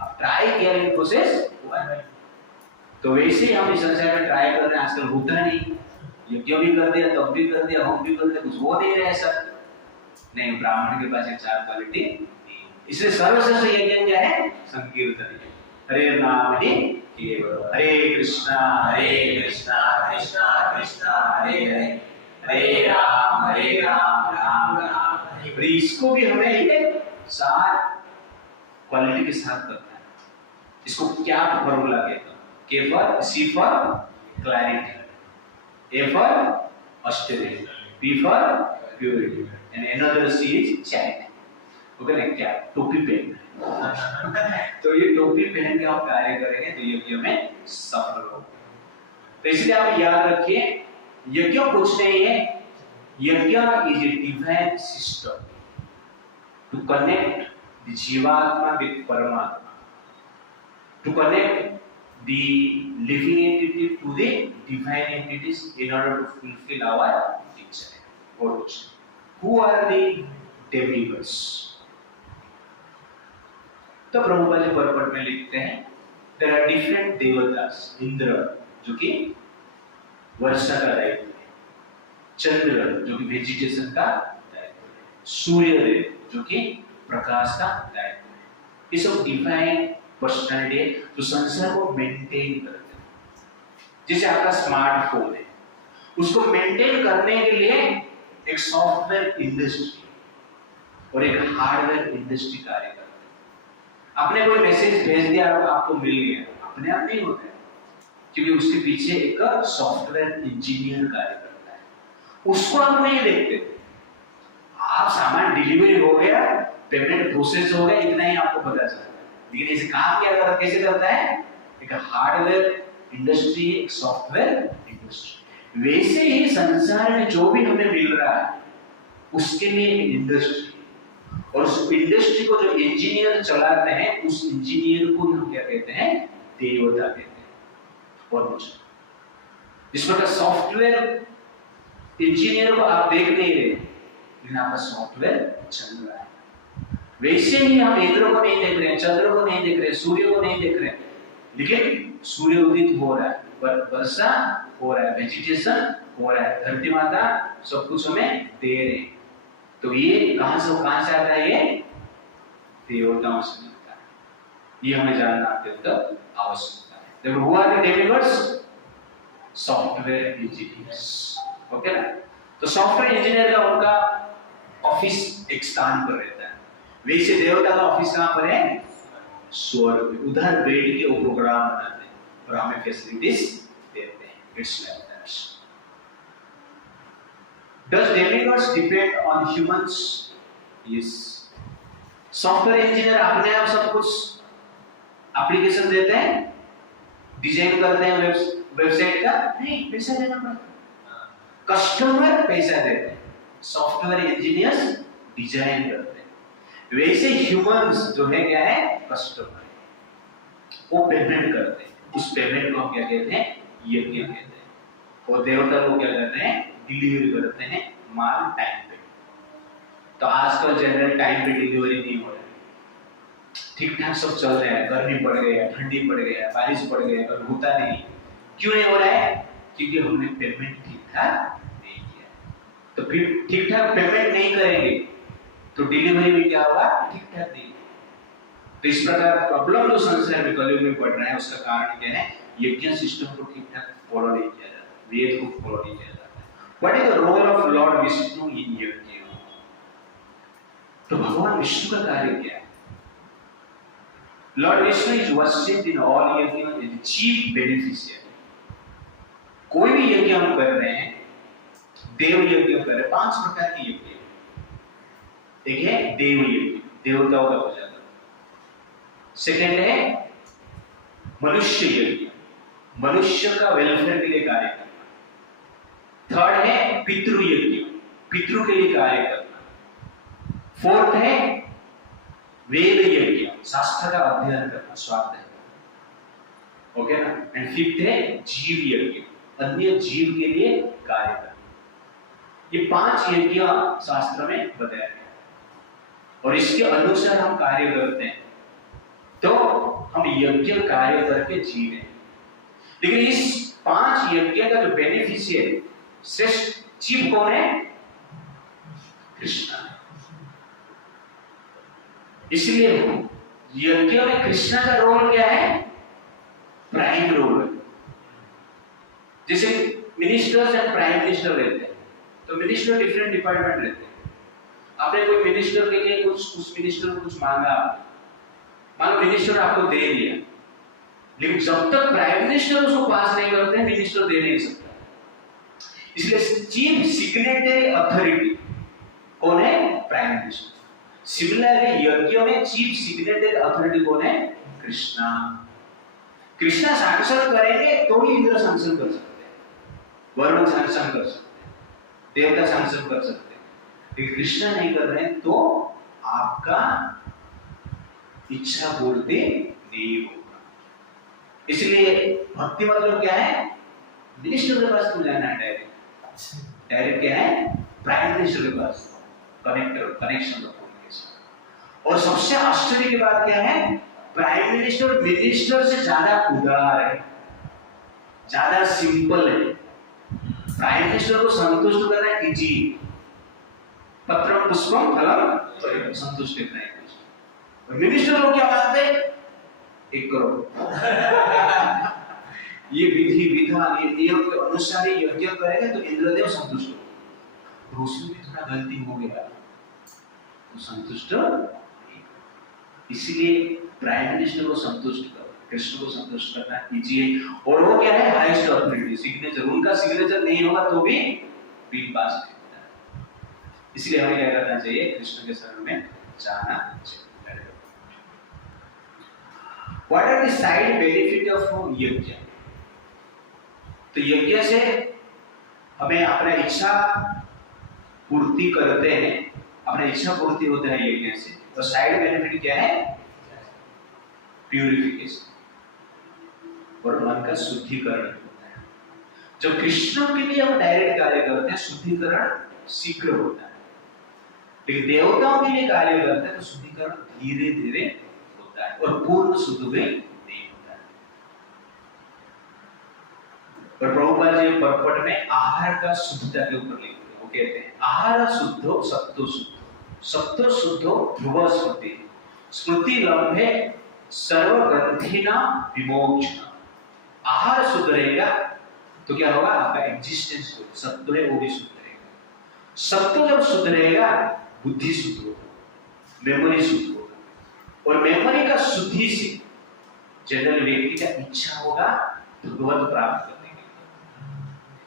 अब ट्राई किया लेकिन प्रोसेस हुआ नहीं। तो वैसे ही हम इस संसार में ट्राई कर रहे हैं, आजकल होता नहीं, यज्ञ भी कर दिया, तब भी कर दिया, हम भी कर दिया, कुछ हो नहीं रहा है सर। नहीं, ब्राह्मण के पास एक 4 क्वालिटी, इसलिए सर्वश्रेष्ठ यज्ञ क्या है? संकीर्तन। हरे नाम ही केवल, हरे कृष्णा कृष्णा कृष्णा हरे हरे, हरे राम राम राम। इसको भी हमें ये 4 क्वालिटी के साथ करना है। इसको क्या फॉर्मूला कहते हैं? के for C for clarity, A for austerity, B for purity and another C is charity. Okay ना? क्या? टोपी पहन तो ये टोपी पहन के आप कार्य करेंगे तो यज्ञ में सफल हो। तो इसलिए आप याद रखिए, यज्ञ कुछ नहीं है, yajna is a divine system to connect the jivatma with Paramatma, to connect the living entity to the divine entities in order to fulfill our nature. What? Who are the demigods? तो प्रभुपाद जी परपट में लिखते हैं, there are different devatas. Indra जो कि वर्षा का दायित्व है, चंद्र जो कि वेजिटेशन का दायित्व है, सूर्य देव जो कि प्रकाश का दायित्व है। ये सब डिवाइन पर्सनालिटी है जो संसार को मेंटेन करते हैं। जैसे आपका स्मार्टफोन है, उसको मेंटेन करने के लिए एक सॉफ्टवेयर इंडस्ट्री और एक हार्डवेयर इंडस्ट्री कार्य करती है। आपने कोई मैसेज भेज दिया और आपको मिल गया, अपने आप नहीं होता है, क्योंकि उसके पीछे एक सॉफ्टवेयर इंजीनियर कार्य करता है। उसको आप नहीं देखते, आप सामान डिलीवरी हो गया, पेमेंट प्रोसेस हो गया, इतना ही आपको पता चलता है। लेकिन इसे काम क्या करता, कैसे करता है? एक हार्डवेयर इंडस्ट्री, एक सॉफ्टवेयर इंडस्ट्री। वैसे ही संसार में जो भी हमें मिल रहा है उसके लिए एक इंडस्ट्री, और उस इंडस्ट्री को जो इंजीनियर चलाते हैं उस इंजीनियर को हम क्या कहते हैं? देवता कहते हैं। और कुछ जिस प्रकार सॉफ्टवेयर इंजीनियर को आप देख नहीं रहे, लेकिन आपका सॉफ्टवेयर चल रहा है, वैसे ही हम इंद्र को नहीं देख रहे, चंद्र को नहीं देख रहे, सूर्य को नहीं देख रहे, लेकिन सूर्य उदित हो रहा है, वर्षा हो रहा है, वेजिटेशन हो रहा है, धरती माता सब कुछ हमें दे रहे हैं। तो ये कहां से आता है? ये देवताओं से मिलता है। ये हमें जानना अत्यंत आवश्यकता है। देखो, हुआ the demigods, software engineers, okay ना? तो सॉफ्टवेयर इंजीनियर का उनका ऑफिस एक स्थान पर रहता है, वैसे देवता का ऑफिस कहां पर है? स्वर्ग में। उधर बैठ के वो प्रोग्राम बनाते हैं और हमें फैसिलिटीज देते हैं। It's like that. Does demigods depend on humans? Yes. Software engineer अपने आप सब कुछ एप्लीकेशन देते हैं, डिजाइन करते हैं वेबसाइट का? नहीं, पैसा देना पड़ता है। कस्टमर पैसा देते हैं, सॉफ्टवेयर इंजीनियर्स डिजाइन करते हैं। वैसे ह्यूमंस जो है क्या है? कस्टमर, वो पेमेंट करते हैं। उस पेमेंट को हम क्या कहते हैं? यज्ञ कहते हैं। और देवता को क्या करते हैं? डिलीवरी करते हैं माल टाइम पे। तो आजकल जनरल टाइम पे डिलीवरी नहीं हो रहा है, ठीक ठाक सब चल रहा है, गर्मी पड़ गई है, ठंडी पड़ गई है, बारिश पड़ गई है, पर होता नहीं। क्यों नहीं हो रहा है? क्योंकि हमने पेमेंट ठीक ठाक नहीं किया। तो फिर ठीक ठाक पेमेंट नहीं करेंगे तो डिलीवरी भी क्या होगा? ठीक ठाक नहीं। तो इस प्रकार प्रॉब्लम जो संसार में कलयुग में पड़ रहा है, उसका कारण क्या है? यज्ञ सिस्टम को ठीक ठाक फॉलो नहीं किया जाता, वेद को फॉलो नहीं किया जाता। What is the role of Lord Vishnu in यज्ञ? तो भगवान विष्णु का कार्य क्या है? Lord Vishnu is worshipped in all यज्ञ as the chief beneficiary. कोई भी यज्ञ हम कर रहे हैं, देव यज्ञ कर रहे हैं, 5 प्रकार के यज्ञ। एक है देव यज्ञ, देवताओं का पूजा करना। सेकेंड है मनुष्य यज्ञ, मनुष्य का वेलफेयर के लिए कार्य करना। थर्ड है पितृ यज्ञ, पितृ के लिए कार्य करना। फोर्थ है वेद यज्ञ, शास्त्र का अध्ययन करना, स्वाध्याय। ओके ना? एंड फिफ्थ है जीव यज्ञ, अन्य जीव के लिए कार्य करना। ये 5 यज्ञ शास्त्र में बताया गया और इसके अनुसार हम कार्य करते हैं तो हम यज्ञ कार्य करके जीवे। लेकिन इस 5 यज्ञ का जो बेनिफिशियरी, श्रेष्ठ जीव कौन है? कृष्ण। इसलिए यज्ञ में कृष्ण का रोल क्या है? प्राइम रोल है। जैसे मिनिस्टर्स एंड प्राइम मिनिस्टर रहते हैं, तो मिनिस्टर डिफरेंट डिपार्टमेंट रहते हैं। आपने कोई मिनिस्टर के लिए कुछ उस मिनिस्टर को कुछ मांगा, मानो मिनिस्टर आपको दे दिया, लेकिन जब तक प्राइम मिनिस्टर उसको पास नहीं करते हैं, मिनिस्टर दे नहीं सकता। इसलिए चीफ सिग्नेटरी अथॉरिटी कौन है? Prime minister. सिमिलरली यज्ञों में चीफ सिग्नेटरी अथॉरिटी कौन है? कृष्णा। कृष्णा सैंक्शन करेंगे तो ही इंद्र सैंक्शन कर सकते हैं, वरुण सैंक्शन कर सकते हैं, देवता सैंक्शन कर सकते हैं। लेकिन कृष्णा नहीं कर रहे हैं तो आपका इच्छा पूर्ति नहीं होगा। इसलिए भक्ति मतलब क्या है? मिनिस्टर के पास तुम जाना है डायरेक्ट। डायरेक्ट क्या है? प्राइम मिनिस्टर के पास कनेक्शन। और सबसे आश्चर्य की बात क्या है? प्राइम मिनिस्टर मिनिस्टर से ज्यादा उदार है, ज्यादा सिंपल है। प्राइम मिनिस्टर को संतुष्ट करना है इजी, पत्रम पुष्पम फलम संतुष्ट करना है। मिनिस्टर लोग क्या मानते हैं? 1 करोड़। ये विधि विधान ये नियम के अनुसार ही यज्ञ करेगा तो इंद्रदेव संतुष्ट होंगे। उसमें भी थोड़ा गलती हो गया तो संतुष्ट नहीं। इसलिए प्राइम मिनिस्टर को संतुष्ट करो, कृष्ण को संतुष्ट करना इजी है। और वो क्या है? Highest authority, signature. उनका सिग्नेचर नहीं होगा तो भी बिल पास नहीं होता है। इसलिए हमें क्या करना चाहिए? कृष्ण के शरण में जाना चाहिए। What are the side benefit of यज्ञ? तो यज्ञ से हमें अपना इच्छा पूर्ति करते हैं, अपना इच्छा पूर्ति होता है यज्ञ से। और साइड बेनिफिट क्या है? प्यूरिफिकेशन और मन का शुद्धिकरण होता है। जब कृष्ण के लिए हम डायरेक्ट कार्य करते हैं शुद्धिकरण शीघ्र होता है, लेकिन देवताओं के लिए कार्य करते हैं तो शुद्धिकरण धीरे धीरे होता है और पूर्ण शुद्ध भी नहीं होता है। और प्रभुपाद जी पर्पट में आहार का शुद्धता के ऊपर लिखते हैं। वो कहते हैं आहार शुद्धो सत्तो शुद्धो सत्तो शुद्धो ध्रुव स्मृति स्मृति लंबे सर्व ग्रंथिना विमोचना। आहार शुद्ध रहेगा तो क्या होगा? आपका एग्जिस्टेंस होगा। सत्व है वो भी शुद्ध रहेगा। सत्व जब शुद्ध रहेगा बुद्धि शुद्ध होगा, मेमोरी शुद्ध होगा। और मेमोरी का शुद्धि से जनरल व्यक्ति का इच्छा होगा भगवत प्राप्त करने के लिए।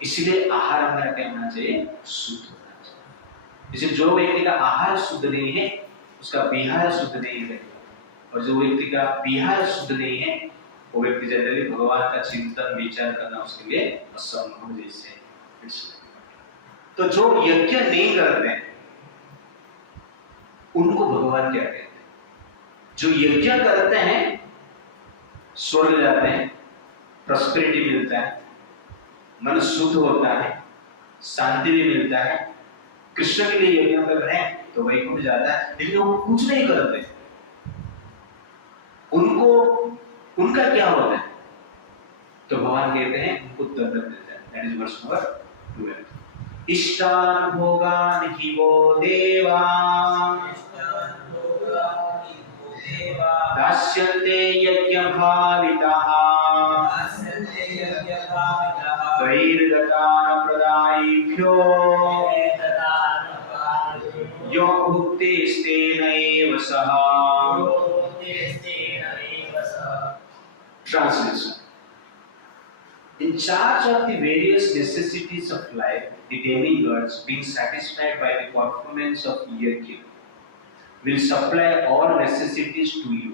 इसलिए आहार हमारा क्या होना चाहिए? शुद्ध होना चाहिए। जैसे जो व्यक्ति का आहार शुद्ध नहीं है उसका विहार शुद्ध नहीं रहेगा, और जो व्यक्ति का विहार शुद्ध नहीं है वो व्यक्ति जनरली भगवान का चिंतन विचार करना उसके लिए असंभव जैसे। तो जो यज्ञ नहीं करते हैं उनको भगवान क्या कहते हैं? जो यज्ञ करते हैं स्वर्ग जाते हैं, प्रॉस्पेरिटी मिलता है, मन शुद्ध होता है, शांति भी मिलता है। कृष्ण के लिए यज्ञ कर रहे हैं तो वैकुंठ जाता है। लेकिन वो कुछ नहीं करते, उनको उनका क्या होता है? तो भगवान कहते हैं उनको दंड मिलता है। That is verse number 12। इष्टान भोगान हि वो देवा दास्यन्ते यज्ञभाविताः त्वैर्ददान प्रदायिभ्यो यो भुक्तेस्तेनैव सः। Translation. In charge of the various necessities of life, the demigods, being satisfied by the performance of yajna, will supply all necessities to you.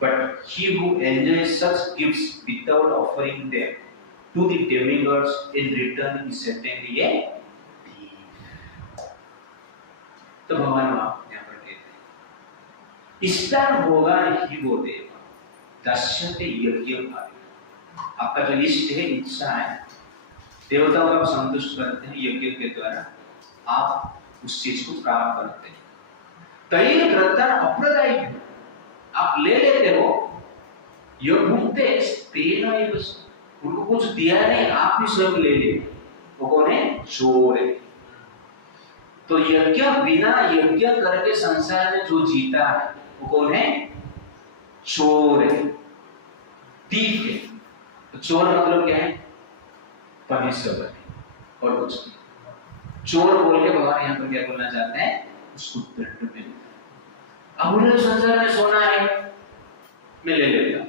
But he who enjoys such gifts without offering them to the demigods in return is certainly a thief. तो भगवान यहाँ पर कहते हैं इष्टान भोगान हि वो देवा दास्यन्ते यज्ञभाविताः। आपका जो इष्ट है, इच्छा है, देवताओं को आप संतुष्ट करते हैं यज्ञ के द्वारा, आप उस चीज को प्राप्त करते हैं। तैर व्रतन अप्रदायी, आप ले लेते हो, यो भुक्ते तेन एव सः, उनको कुछ दिया नहीं, आप ही स्वयं ले ले। वो कौन है? चोर है। तो यज्ञ बिना यज्ञ करके संसार में जो जीता है वो कौन है? चोर है, थीफ है। तो चोर मतलब क्या है? पनिशेबल है और कुछ नहीं। चोर बोल के भगवान यहाँ पर क्या बोलना चाहते हैं? उसको दंड मिलता है। अब उन्हें संसार में सोना है मैं ले लेता हूं,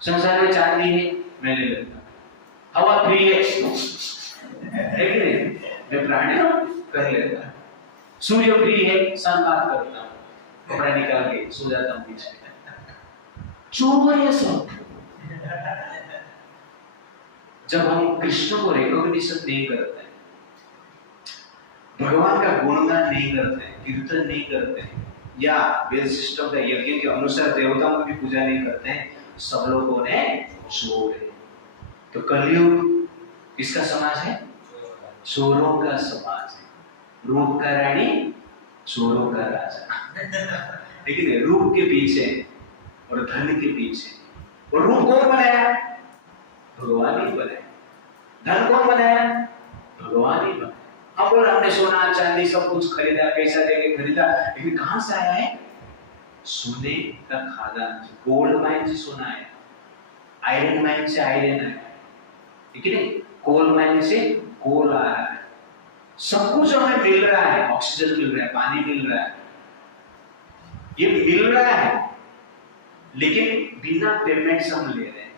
संसार में चांदी है मैं ले लेता हूं, हवा फ्री है कि नहीं, मैं प्राणी कर लेता हूं, सूर्य फ्री है सनबाथ करता हूं, कपड़ा निकाल के सो जाता हूं बीच में। चोर है सब। जब हम कृष्ण को रिकॉग्निशन नहीं करते हैं, भगवान का गुणगान नहीं करते हैं, कीर्तन नहीं करते हैं, या वेद सिस्टम का यज्ञ के अनुसार देवताओं की भी पूजा नहीं करते हैं, सब लोगों ने चोर है। तो कलयुग किसका समाज है? चोरों का समाज है। रूप का रानी, चोरों का राजा। लेकिन रूप के पीछे और धन के पीछे। और रूप कौन बनाया? भगवान ही बनाया। धन कौन बनाया? भगवान ही बनाया। हम बोल हमने सोना चांदी सब कुछ खरीदा, पैसा देके खरीदा, लेकिन कहां से आया है? सोने का खादान, गोल्ड माइन से सोना आया, आयरन माइन से आयरन आया, ठीक है? कोल माइन से कोल आ रहा है। सब कुछ हमें मिल रहा है, ऑक्सीजन मिल रहा है, पानी मिल रहा है, ये मिल रहा है, लेकिन बिना पेमेंट से हम ले रहे हैं।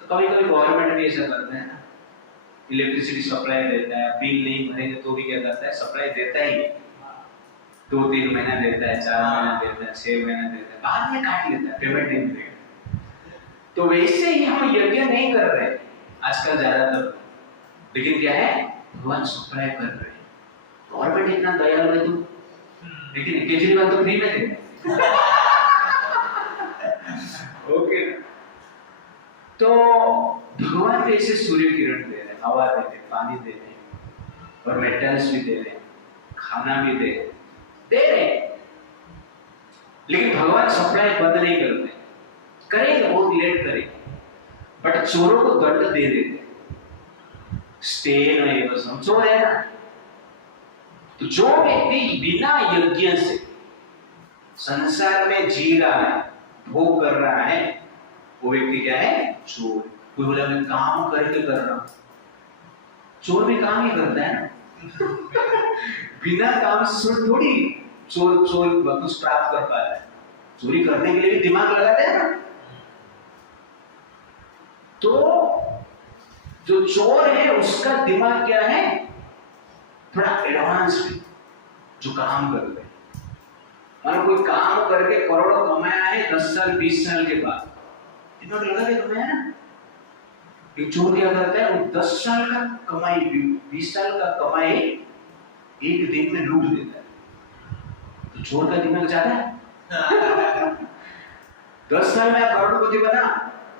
तो कभी कभी गवर्नमेंट भी ऐसा करता है ना, इलेक्ट्रिसिटी सप्लाई देता है, बिल नहीं भरेंगे तो भी क्या करता है? सप्लाई देता ही 2-3 महीना देता है, 4 महीना देता है, 6 महीना देता है, बाद में काट लेता है, पेमेंट नहीं मिलेगा। तो वैसे ही हम यज्ञ नहीं कर रहे आजकल ज्यादातर, लेकिन क्या है? भगवान सप्लाई कर रहे हैं। गवर्नमेंट इतना दयालु है, तो लेकिन केजरीवाल तो फ्री में दे ओके। तो भगवान भी ऐसे सूर्य किरण दे रहे हैं, हवा दे रहे हैं, पानी दे रहे हैं, और मेटल्स भी दे रहे हैं, खाना भी दे रहे हैं, लेकिन भगवान सप्लाई बंद नहीं करते। करेंगे, बहुत लेट करेंगे, बट चोरों को दंड दे देते। स्टे नहीं, बस हम चोर है ना। तो जो व्यक्ति बिना यज्ञ से संसार में जी रहा है, भोग कर रहा है, वो व्यक्ति क्या है? चोर। कोई बोला मैं काम करके कर रहा हूं, चोर भी काम ही करता है ना बिना काम से थोड़ी चोर कुछ प्राप्त कर पाता है। चोरी करने के लिए भी दिमाग लगाते हैं ना। तो जो चोर है उसका दिमाग क्या है? थोड़ा एडवांस है, जो काम करते हैं। मतलब कोई काम करके करोड़ों कमाया है 10 साल 20 साल के बाद, दिमाग लगा के कमाया ना। एक चोर क्या करता है? वो 10 साल का कमाई, 20 साल का कमाई एक दिन में लूट देता है। तो चोर का दिमाग ज्यादा है 10 साल में करोड़पति बना,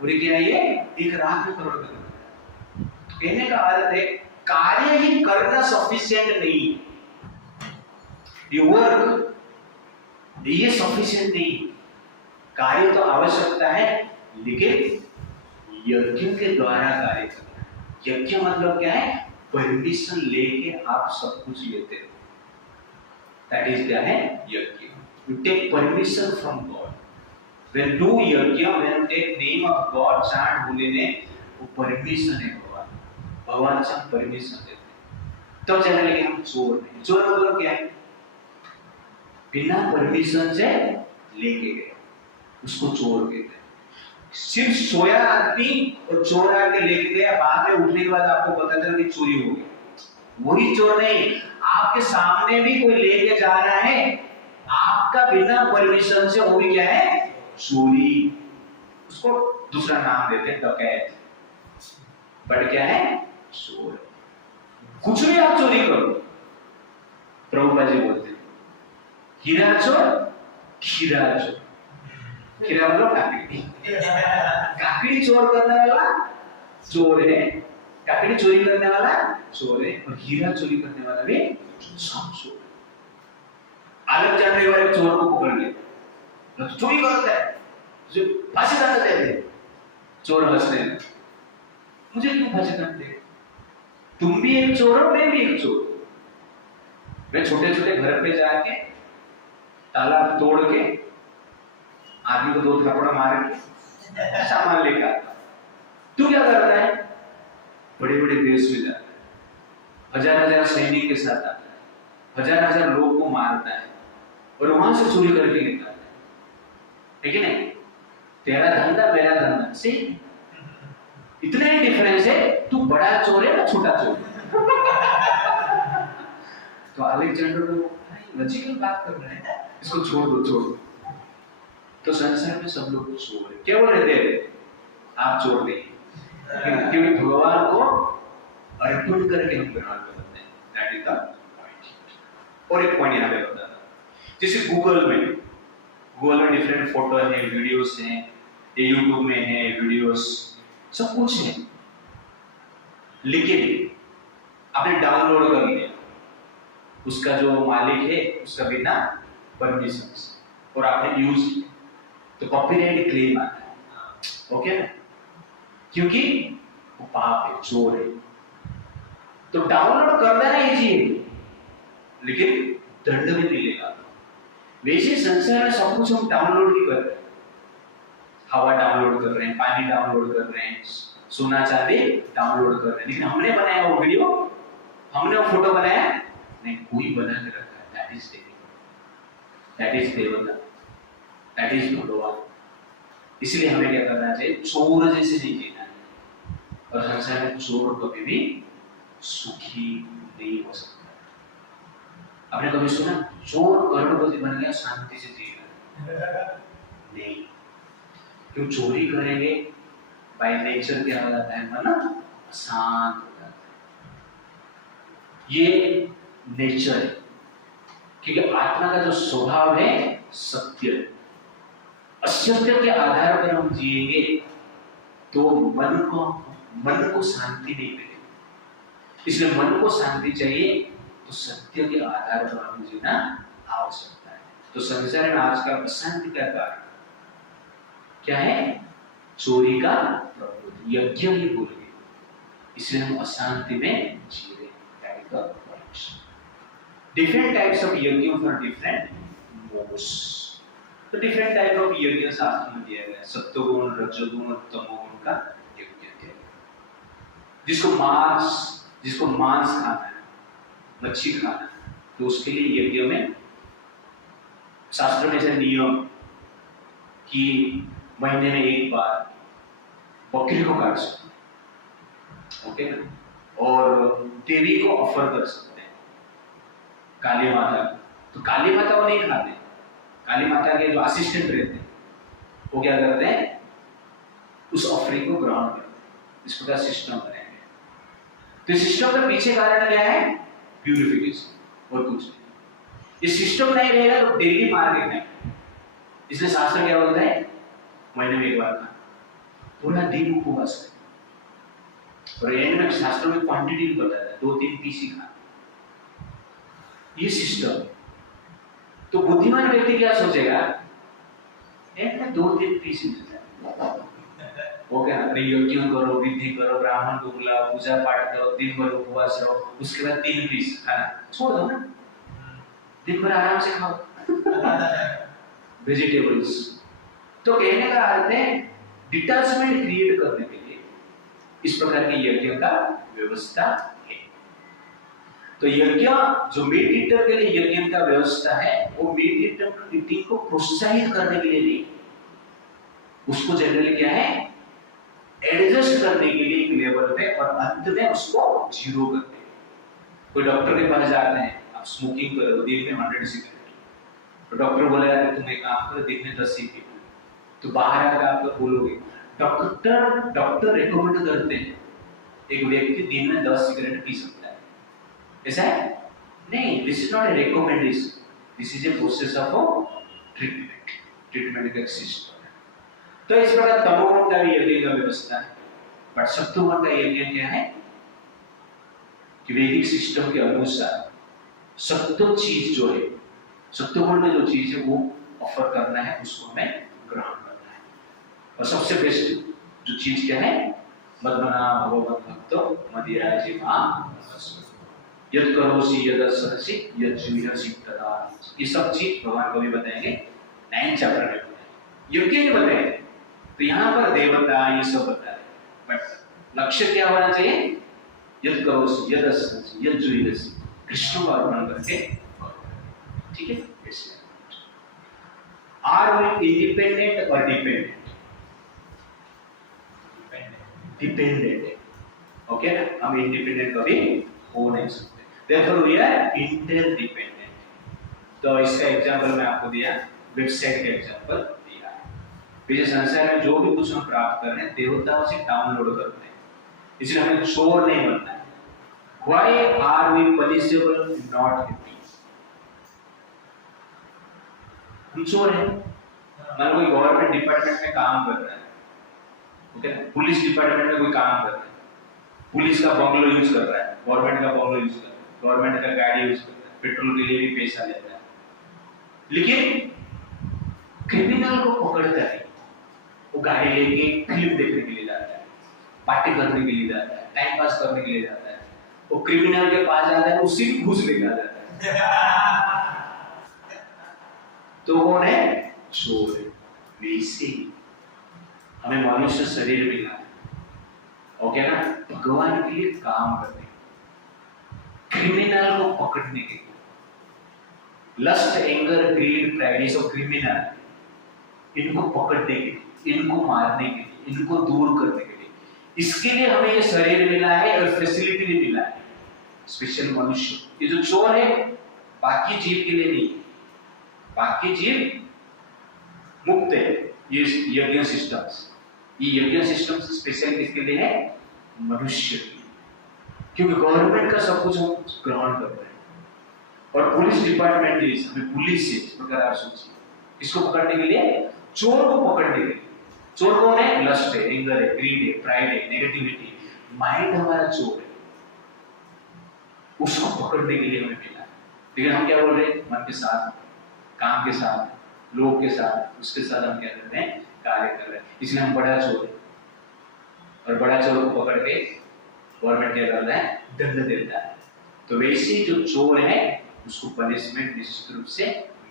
और क्या ये एक रात में करोड़पति बना। तो कहने का अर्थ है कार्य ही करना सफिशिएंट नहीं, ये वर्क ये सफिशिएंट नहीं। कार्य तो आवश्यकता है, लेकिन यज्ञ के द्वारा कार्य करना। यज्ञ मतलब क्या है? परमिशन लेके आप सब कुछ लेते हो, दैट इज क्या है? यज्ञ। You take permission from God. When do यज्ञ, when take name of God, chant होने में वो परमिशन है भगवान से हम परमिशन देते हैं, तब जाने लगे हम चोर नहीं। चोर मतलब क्या है? बिना परमिशन से लेके गए, उसको चोर कहते हैं। सिर्फ सोया आदमी और चोर आके लेके गया, बाद में उठने के बाद आपको पता चला कि चोरी हो गई, वही चोर नहीं। आपके सामने भी कोई लेके जा रहा है, आपका बिना परमिशन से, वो भी क्या है? चोरी। उसको दूसरा नाम देते हैं डकैत, बट क्या है? चोर। कुछ भी आप चोरी करो, प्रभुपाद जी बोलते हैं हीरा चोर, खीरा चोर। खीरा मतलब काकड़ी। काकड़ी चोर करने वाला चोर है, काकड़ी चोरी करने वाला चोर है, और हीरा चोरी करने वाला भी सब चोर। अलेक्जेंडर वाले चोर को पकड़ लिया, तो चोरी करता है, जो फांसी डाल देते हैं। चोर हंसते हैं, मुझे क्यों फांसी डालते हैं? तुम भी एक चोर हो, मैं भी एक चोर। मैं छोटे छोटे घर पे जाके ताला तोड़ के आदमी को 2 थप्पड़ मार के सामान लेकर आता। तू क्या करता है? बड़े बड़े देश में जाता है, हजार हजार सैनिक के साथ आता है, हजार हजार लोगों को मारता है, और वहां से चोरी करके निकलता है, ठीक है नहीं? तेरा धंधा मेरा धंधा से इतना ही डिफरेंस है, तू बड़ा चोर है ना छोटा चोर तो अलेक्जेंडर को लॉजिकल बात कर रहे हैं, इसको छोड़ दो। तो संसार में सब लोग चोर है, क्या बोल रहे थे? आप चोर नहीं, क्योंकि भगवान को अर्पण करके हम ग्रहण करते हैं, दैट इज द पॉइंट। और एक पॉइंट यहाँ पे बताना, जैसे गूगल में डिफरेंट फोटो है, वीडियोस हैं, यूट्यूब में है वीडियोस, सब कुछ है, लेकिन आपने डाउनलोड कर लिया, उसका जो मालिक है उसका बिना परमिशन, और आपने यूज किया, तो कॉपीराइट क्लेम आता है, ओके ना, क्योंकि वो पाप है, चोर है। तो डाउनलोड कर देना इजी है, लेकिन दंड भी मिलेगा। वैसे संसार में सब कुछ हम डाउनलोड ही कर रहे हैं, हवा डाउनलोड कर रहे हैं, पानी डाउनलोड कर रहे हैं, सोना चांदी डाउनलोड कर रहे हैं, लेकिन हमने बनाया वो वीडियो, हमने वो फोटो बनाया नहीं, कोई बना के रखा है। That is devil, that is देवता, दैट इज भगवान। इसलिए हमें क्या करना चाहिए, चोर जैसे नहीं जीना है। और संसार में चोर कभी भी सुखी नहीं हो सकता। आपने कभी सुना चोर करोड़पति बन गया शांति से जी रहा? नहीं, क्यों? चोरी करेंगे बाय नेचर क्या हो जाता है, मन अशांत हो जाता है। ये नेचर है, क्योंकि आत्मा का जो स्वभाव है सत्य है। असत्य के आधार पर हम जिएंगे तो मन को शांति नहीं मिलेगी। इसलिए मन को शांति चाहिए तो सत्य के आधार पर हमें जीना आवश्यकता है। तो संसार में आजकल अशांति का कारण क्या है? चोरी का प्रवृत्ति, यज्ञ ही भूल गए, इसलिए हम अशांति में जी रहे। डिफरेंट टाइप्स ऑफ यज्ञ फॉर डिफरेंट मोड्स। तो डिफरेंट टाइप ऑफ यज्ञ शास्त्र में दिया गया है। सत्वगुण, रजोगुण और तमोगुण का यज्ञ दिया गया। जिसको मांस खाना है, मच्छी खाना है, तो उसके लिए यज्ञ में शास्त्र में ऐसा नियम कि महीने में एक बार बकरी को काट सकते हैं, ओके ना, और देवी को ऑफर कर सकते हैं, काली माता। तो काली माता वो नहीं खाते, काली माता के जो असिस्टेंट रहते हैं वो क्या करते हैं, उस ऑफरिंग को ग्रहण करते हैं। इस प्रकार सिस्टम बनाया गया। तो सिस्टम के पीछे कारण क्या है? प्यूरिफिकेशन, और कुछ नहीं। ये सिस्टम नहीं रहेगा तो डेली मार्केट नहीं। इसलिए शास्त्र क्या बोलता है, महीने में एक बार खाना, पूरा दिन उपवास है, और एंड में शास्त्र में क्वांटिटी भी बताया है, 2-3 पीस ही खाना। ये सिस्टम। तो बुद्धिमान व्यक्ति क्या सोचेगा, एंड में 2-3 पीस मिलता है, वो क्या, अरे यज्ञ करो, विधि करो, ब्राह्मण को बुलाओ, पूजा पाठ करो, दिन भर उपवास रहो, उसके बाद 3 पीस खाना छोड़ दो ना, दिन भर आराम से खाओ वेजिटेबल्स। तो कहने का अर्थ है डिटैचमेंट क्रिएट करने के लिए इस प्रकार के यज्ञ का व्यवस्था है। तो यज्ञ जो मीट ईटर के लिए यज्ञ का व्यवस्था है, वो मीट ईटिंग को प्रोत्साहित करने के लिए नहीं, उसको जनरली क्या है, एडजस्ट करने के लिए एक लेवल पे, और अंत में उसको जीरो करते हैं। कोई डॉक्टर के पास जाते हैं, आप स्मोकिंग करो, दिन में 100 सिगरेट, तो डॉक्टर बोलेगा तुम एक काम करो, दिन में 10 सिगरेट, तो बाहर आकर आप बोलोगे, डॉक्टर रिकमेंड करते हैं एक व्यक्ति दिन में 10 सिगरेट पी सकता है, ऐसा है? नहीं, this is not a recommendation, this is a process of treatment का सिस्टम। तो इस प्रकार तमोगुण का भी यज्ञ का व्यवस्था है, बट सत्वगुण का यज्ञ क्या है कि वैदिक सिस्टम के अनुसार सत्व चीज जो है, सत्वगुण में जो चीज है वो ऑफर करना है, उसको हमें ग्रहण करना है। और सबसे बेस्ट जो चीज क्या है, मद्मना भगवत भक्तो मदिराजी मां यद करोसि यदसरसि यज्जुयसि तदा। ये सब चीज भगवान को भी बताएंगे 9 चैप्टर में, यज्ञ नहीं बताएंगे। तो यहाँ पर देवता ये सब बता रहे, बट लक्ष्य क्या होना चाहिए, यद करोसि यदसरसि यज्जुयसि, कृष्ण को अर्पण करके, ठीक है? आर वी इंडिपेंडेंट और डिपेंडेंट? डिपेंडेंट, ओके ना, हम इंडिपेंडेंट कभी हो नहीं सकते, therefore we are interdependent। तो इसका एग्जांपल मैं आपको दिया, वेबसाइट का एग्जांपल दिया है। विजय संसार में जो भी कुछ हम प्राप्त कर रहे हैं देवताओं से डाउनलोड करते हैं, इसलिए हमें चोर नहीं बनना है। Why are we punishable, not happy? हम चोर हैं। मान लो कोई गवर्नमेंट डिपार्टमेंट में काम कर रहा है, ओके, पुलिस डिपार्टमेंट में कोई काम कर रहा है, पुलिस का बंगलो यूज कर रहा है, गवर्नमेंट का बंगलो यूज कर रहा है, गवर्नमेंट का गाड़ी यूज करता है, पेट्रोल के लिए भी पैसा लेता है, लेकिन क्रिमिनल को पकड़ता है, वो गाड़ी लेके फिल्म देखने के लिए जाता है, पार्टी करने के लिए जाता है, टाइम पास करने के लिए जाता है, वो क्रिमिनल के पास जाता है, उससे भी घूस लेके आ जाता है। तो कौन है? चोर है। वैसे हमें मनुष्य शरीर मिला है, ओके ना, भगवान के लिए काम करने, क्रिमिनल को पकड़ने के लिए। लस्ट, एंगर, ग्रीड, प्राइड, ये सब क्रिमिनल, इनको पकड़ने के लिए, इनको मारने के लिए, इनको दूर करने के लिए, इसके लिए हमें ये शरीर मिला है और फैसिलिटी भी मिला है। स्पेशल मनुष्य, ये जो चोर है बाकी जीव के लिए नहीं, बाकी जीव मुक्त है। ये यज्ञ सिस्टम्स, ये यज्ञ सिस्टम्स स्पेशल किसके लिए है? मनुष्य के लिए, क्योंकि गवर्नमेंट का सब कुछ हम ग्रहण कर रहे हैं। और पुलिस डिपार्टमेंट इस हमें पुलिस से, इस प्रकार आप सोचिए, इसको पकड़ने के लिए, चोर को पकड़ने के लिए। चोर कौन है? लस्ट है, एंगर है, ग्रीड है, प्राइड है, नेगेटिविटी, माइंड हमारा चोर है, उसको पकड़ने के लिए हमें मिला। लेकिन हम क्या बोल रहे हैं? मन के साथ, काम के साथ, लोग के साथ, उसके साथ हम क्या कर रहे हैं? कार्य कर रहे हैं। इसलिए हम बड़ा चोर है, और बड़ा चोर को पकड़ के गवर्नमेंट क्या कर रहा है? दंड देता है। तो वैसे जो चोर है उसको पनिशमेंट निश्चित रूप से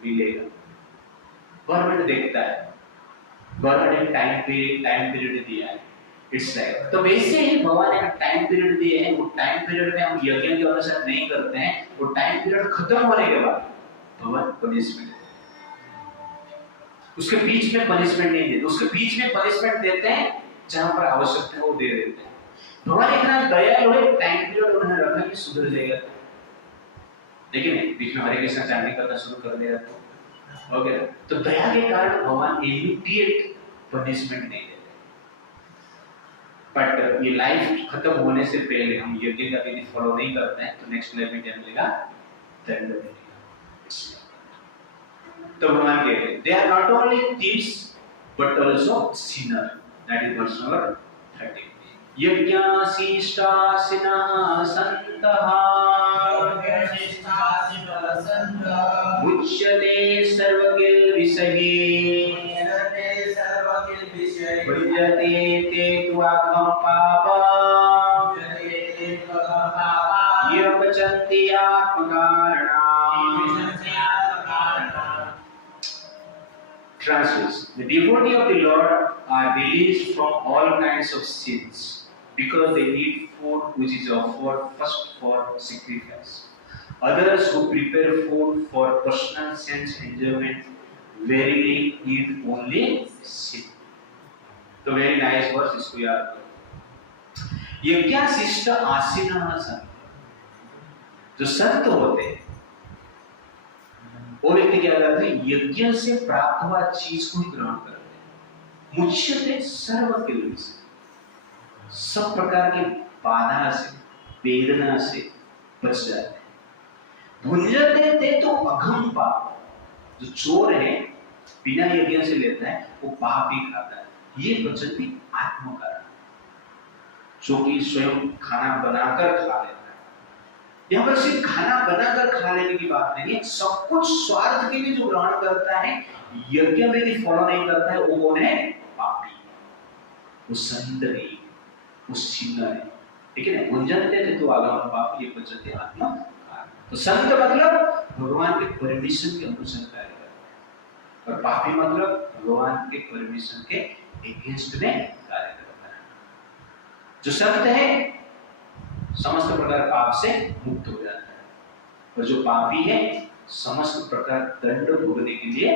मिलेगा। गवर्नमेंट देखता है, गवर्नमेंट ने टाइम पीरियड दिया है, इट्स लाइक। तो वैसे ही भगवान ने टाइम पीरियड दिए हैं, वो टाइम पीरियड में हम यज्ञ के अनुसार नहीं करते हैं, वो टाइम पीरियड खत्म होने के बाद भगवान पनिशमेंट, उसके बीच में पनिशमेंट नहीं देते, उसके बीच में पनिशमेंट देते हैं जहां पर आवश्यकता है वो दे देते हैं। भगवान इतना दयालु है, टाइम पीरियड उन्होंने रखा कि सुधर जाएगा, लेकिन बीच में हरे कृष्ण चांदी करना शुरू कर दिया तो ओके। तो दया के कारण भगवान इमीडिएट पनिशमेंट नहीं देते, बट ये लाइफ खत्म होने से पहले हम यज्ञ का विधि फॉलो नहीं करते हैं तो नेक्स्ट लाइफ में क्या मिलेगा? दंड मिलेगा। तो भगवान कहते हैं they are not only thieves but also sinner, that is verse number 30। यज्ञासिष्टासिनः सन्तः मुच्यते सर्वकिल्बिषैः भुञ्जते ते त्वाघं पापं ये पचन्ति आत्मकारणात्। Translation: The devotee of the Lord are released from all kinds of sins because they need food which is offered first for sacrifice. Others who prepare food for personal sense enjoyment verily eat only sin. तो very nice verse, इसको याद करो। यज्ञाशिष्ट आसीनः संत, जो संत होते हैं वो व्यक्ति क्या करते हैं? यज्ञ से प्राप्त हुआ चीज को ही ग्रहण करते हैं। मुच्यते सर्वकिल्बिषैः, सब प्रकार की बाधा से, वेदना से बच जाते हैं। भुञ्जते ते तो अघम पाप, जो चोर है बिना यज्ञ से लेता है वो पाप ही खाता है। ये पचन्ति आत्मकारणात्, जो कि स्वयं खाना बनाकर खा लेता है। यहाँ पर सिर्फ खाना बनाकर खा लेने की बात नहीं है, सब कुछ स्वार्थ के लिए जो ग्रहण करता है, यज्ञ में भी फॉलो नहीं करता है, वो कौन है? पापी, वो संत नहीं, वो सिन्नर है। ठीक है ना? भुञ्जते ते तो अघम पाप ये पचन्ति आत्मकारणात्। तो संत मतलब भगवान के परमिशन के अनुसार कार्य करता है, और पापी मतलब भगवान के परमिशन के अगेंस्ट में कार्य करता है। जो संत है समस्त प्रकार पाप से मुक्त हो जाता है, और जो पापी है समस्त प्रकार दंड भोगने के लिए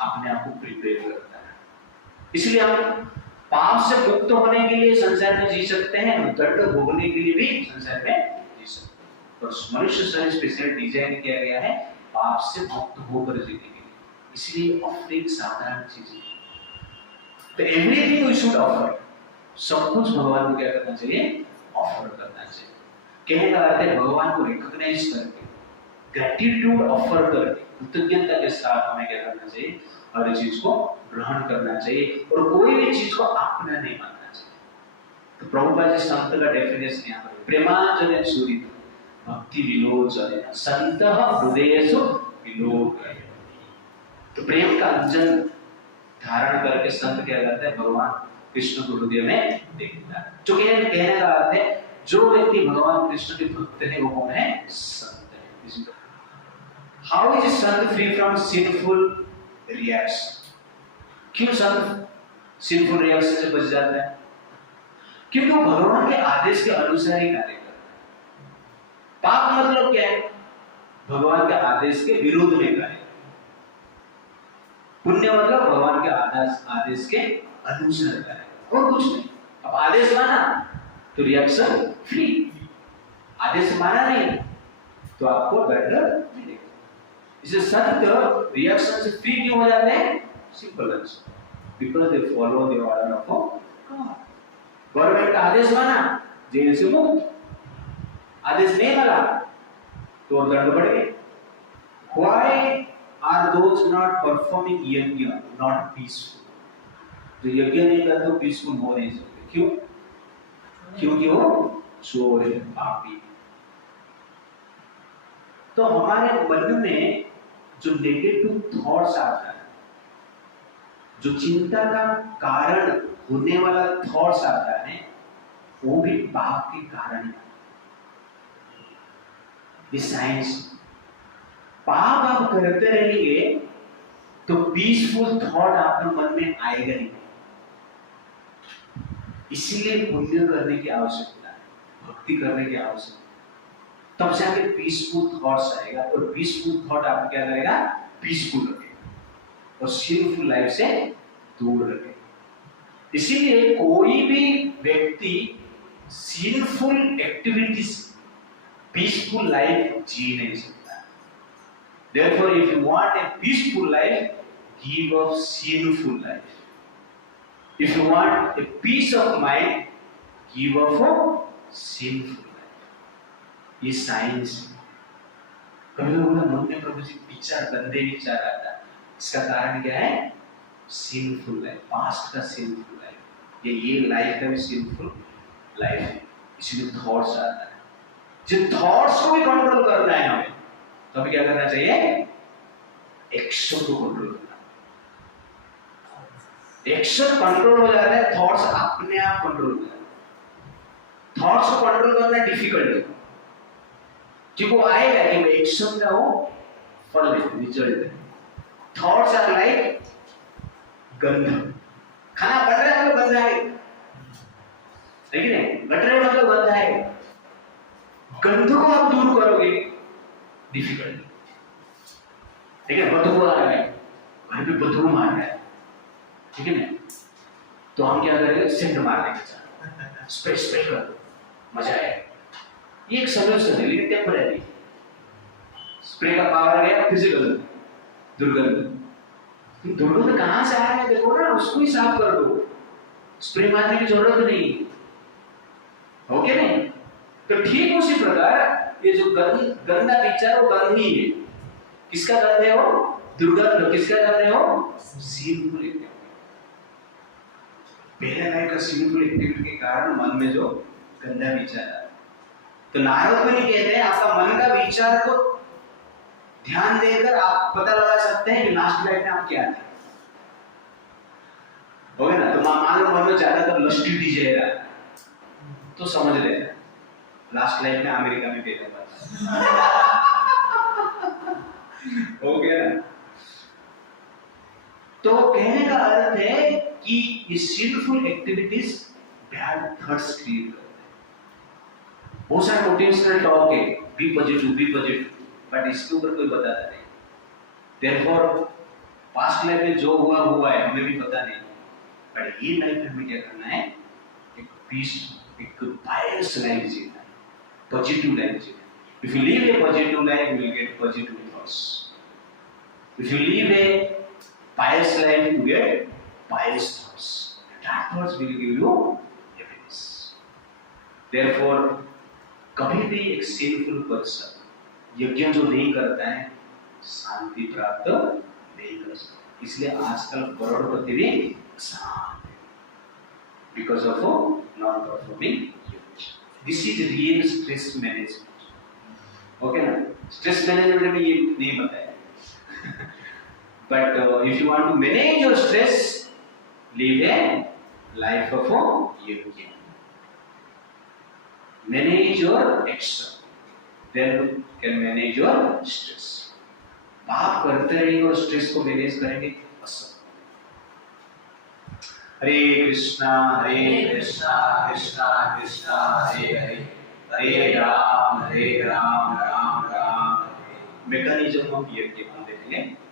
अपने आप को प्रिपेयर करता है। इसलिए हम पाप से मुक्त होने के लिए संसार में जी सकते हैं, दंड भोगने के लिए भी संसार में जी सकते हैं। और मनुष्य शरीर स्पेशल डिजाइन किया गया है पाप से मुक्त होकर जीने के लिए, इसलिए ऑफरिंग साधारण चीज है। तो एवरीथिंग वी शुड ऑफर, सब कुछ भगवान को क्या करना चाहिए? ऑफर करना चाहिए। कहने का अर्थ है भगवान को रिकॉग्नाइज करके, ग्रेटिट्यूड ऑफर करके, कृतज्ञता के साथ हमें क्या करना चाहिए? हर चीज को ग्रहण करना चाहिए, और कोई भी चीज को अपना नहीं मानना चाहिए। तो प्रभुपाद जी संत का डेफिनेशन यहाँ पर प्रेमांजन चूरित भक्ति विलोचन संतः हृदयेषु विलोकयति। तो प्रेम का अंजन धारण करके संत क्या करता है, भगवान कृष्ण को हृदय में देखता है। जो कहने का अर्थ है, जो व्यक्ति भगवान कृष्ण के भक्त है वो कौन है, संत है। How is Sant free from sinful reaction? क्यों संत सिनफुल रिएक्शन से बच जाता है? क्योंकि वो भगवान के आदेश के अनुसार ही कार्य करता है। पाप मतलब क्या है? भगवान के आदेश के विरुद्ध में कार्य। पुण्य मतलब भगवान के आदेश के अनुसार कार्य, और कुछ नहीं। अब आदेश माना तो रिएक्शन फ्री, आदेश माना नहीं तो आपको दंड मिलेगा। इसे संत रिएक्शन से फ्री क्यों हो जाते हैं? Simple answer, because they follow the order of God. Government का आदेश माना, जेल से मुक्त। आदेश नहीं माना तो दंड बढ़े। Why are those not performing यज्ञ not peaceful? जो यज्ञ नहीं करते वो पीसफुल हो नहीं सकते। क्यों? क्योंकि वो चोर है, पापी। तो हमारे मन में जो नेगेटिव थॉट्स आता है, जो चिंता का कारण होने वाला थॉट्स आता है, वो भी पाप के कारण है। साइंस, पाप आप करते रहेंगे तो पीसफुल थॉट आपके मन में आएगा नहीं। इसीलिए पुण्य करने की आवश्यकता है, भक्ति करने की आवश्यकता है, तब से आगे पीसफुल थॉट्स आएगा। और पीसफुल थॉट आपको क्या करेगा? पीसफुल रखेगा और सिंफुल लाइफ से दूर रखेगा। इसीलिए कोई भी व्यक्ति सिंफुल एक्टिविटीज, पीसफुल लाइफ जी नहीं सकता। Therefore, if you want a peaceful life, give up sinful life. If you want a peace of mind, give up sinful life. ये साइंस। कभी लोगों के मन में प्रभु जी विचार, गंदे विचार आता है, इसका कारण क्या है? सिंफुल लाइफ, पास्ट का सिंफुल लाइफ, ये लाइफ का भी सिंफुल लाइफ है। इसलिए थॉट्स आता है। जिन थॉट्स को भी कंट्रोल करना है हमें, तो हमें क्या करना चाहिए? एक्शन को कंट्रोल करना। एक्शन कंट्रोल हो जाता है, थॉट्स अपने आप कंट्रोल हो जाते हैं। थॉट्स को कंट्रोल करना डिफिकल्ट है, क्योंकि वो आएगा कि एक्शन का वो फल है, रिजल्ट है। थॉट्स आर लाइक गंध। खाना बन रहा है मतलब गंध आएगा, लेकिन नहीं बन रहा है मतलब गंध आएगा। गंध को आप दूर करोगे, डिफिकल्ट, ठीक है? बदबू आ रहा है, घर पे बदबू मार रहा है, ठीक है ना? तो हम क्या करेंगे? सेंट मार देंगे, स्प्रे कर, मजा आएगा। ये एक सोल्यूशन है, लेकिन टेम्परेरी। स्प्रे का पावर गया, फिजिकल दुर्गंध। दुर्गंध कहां से आ रहा है देखो ना, उसको ही साफ कर दो, स्प्रे मारने की जरूरत नहीं, ओके नहीं? तो ठीक उसी प्रकार ये जो गंदा विचार, वो गंध ही है। किसका गंध है वो? दुर्गंध। किसका गंध है वो? Sinful activity. पहले लाइफ का सिंफुल एक्टिविटी के कारण मन में जो गंदा विचार है, तो नारद मुनि कहते हैं आपका मन का विचार को ध्यान देकर आप पता लगा सकते हैं कि लास्ट लाइफ में आप क्या थे, हो गया ना? तो मान लो मन में ज्यादातर लस्टी डिजायर है, तो समझ लेना लास्ट लाइफ में अमेरिका में भेजा था। हो गया ना? तो कहने का अर्थ है कि ये sinful activities bad thoughts create करते हैं। बहुत सारे मोटिवेशनल टॉक है, बी पॉजिटिव, बट इसके ऊपर कोई बताता नहीं। देयरफॉर पास्ट लाइफ में जो हुआ है हमें भी पता नहीं, बट ये लाइफ में हमें क्या करना है? एक पीस, एक पायस लाइफ जीना है, पॉजिटिव लाइफ जीना है। If you live a positive life, you will get positive thoughts. If you live a pious life, you get pious thoughts. That thoughts will give you happiness. Therefore, कभी भी एक sinful person यज्ञ जो नहीं करता है, शांति प्राप्त नहीं कर सकता। इसलिए आजकल करोड़पति भी अशांत है, because of not performing yajna. This is real stress management. Okay ना? स्ट्रेस मैनेजमेंट में ये नहीं बताया। But if you want to manage your stress, live a life of yoga. Manage your extra, then you can manage your stress. पाप करते रहेंगे और stress को मैनेज करेंगे असंभव। हरे कृष्णा कृष्णा कृष्णा हरे हरे, हरे राम राम राम राम। मैकेनिज्म ऑफ यज्ञ हम देखेंगे।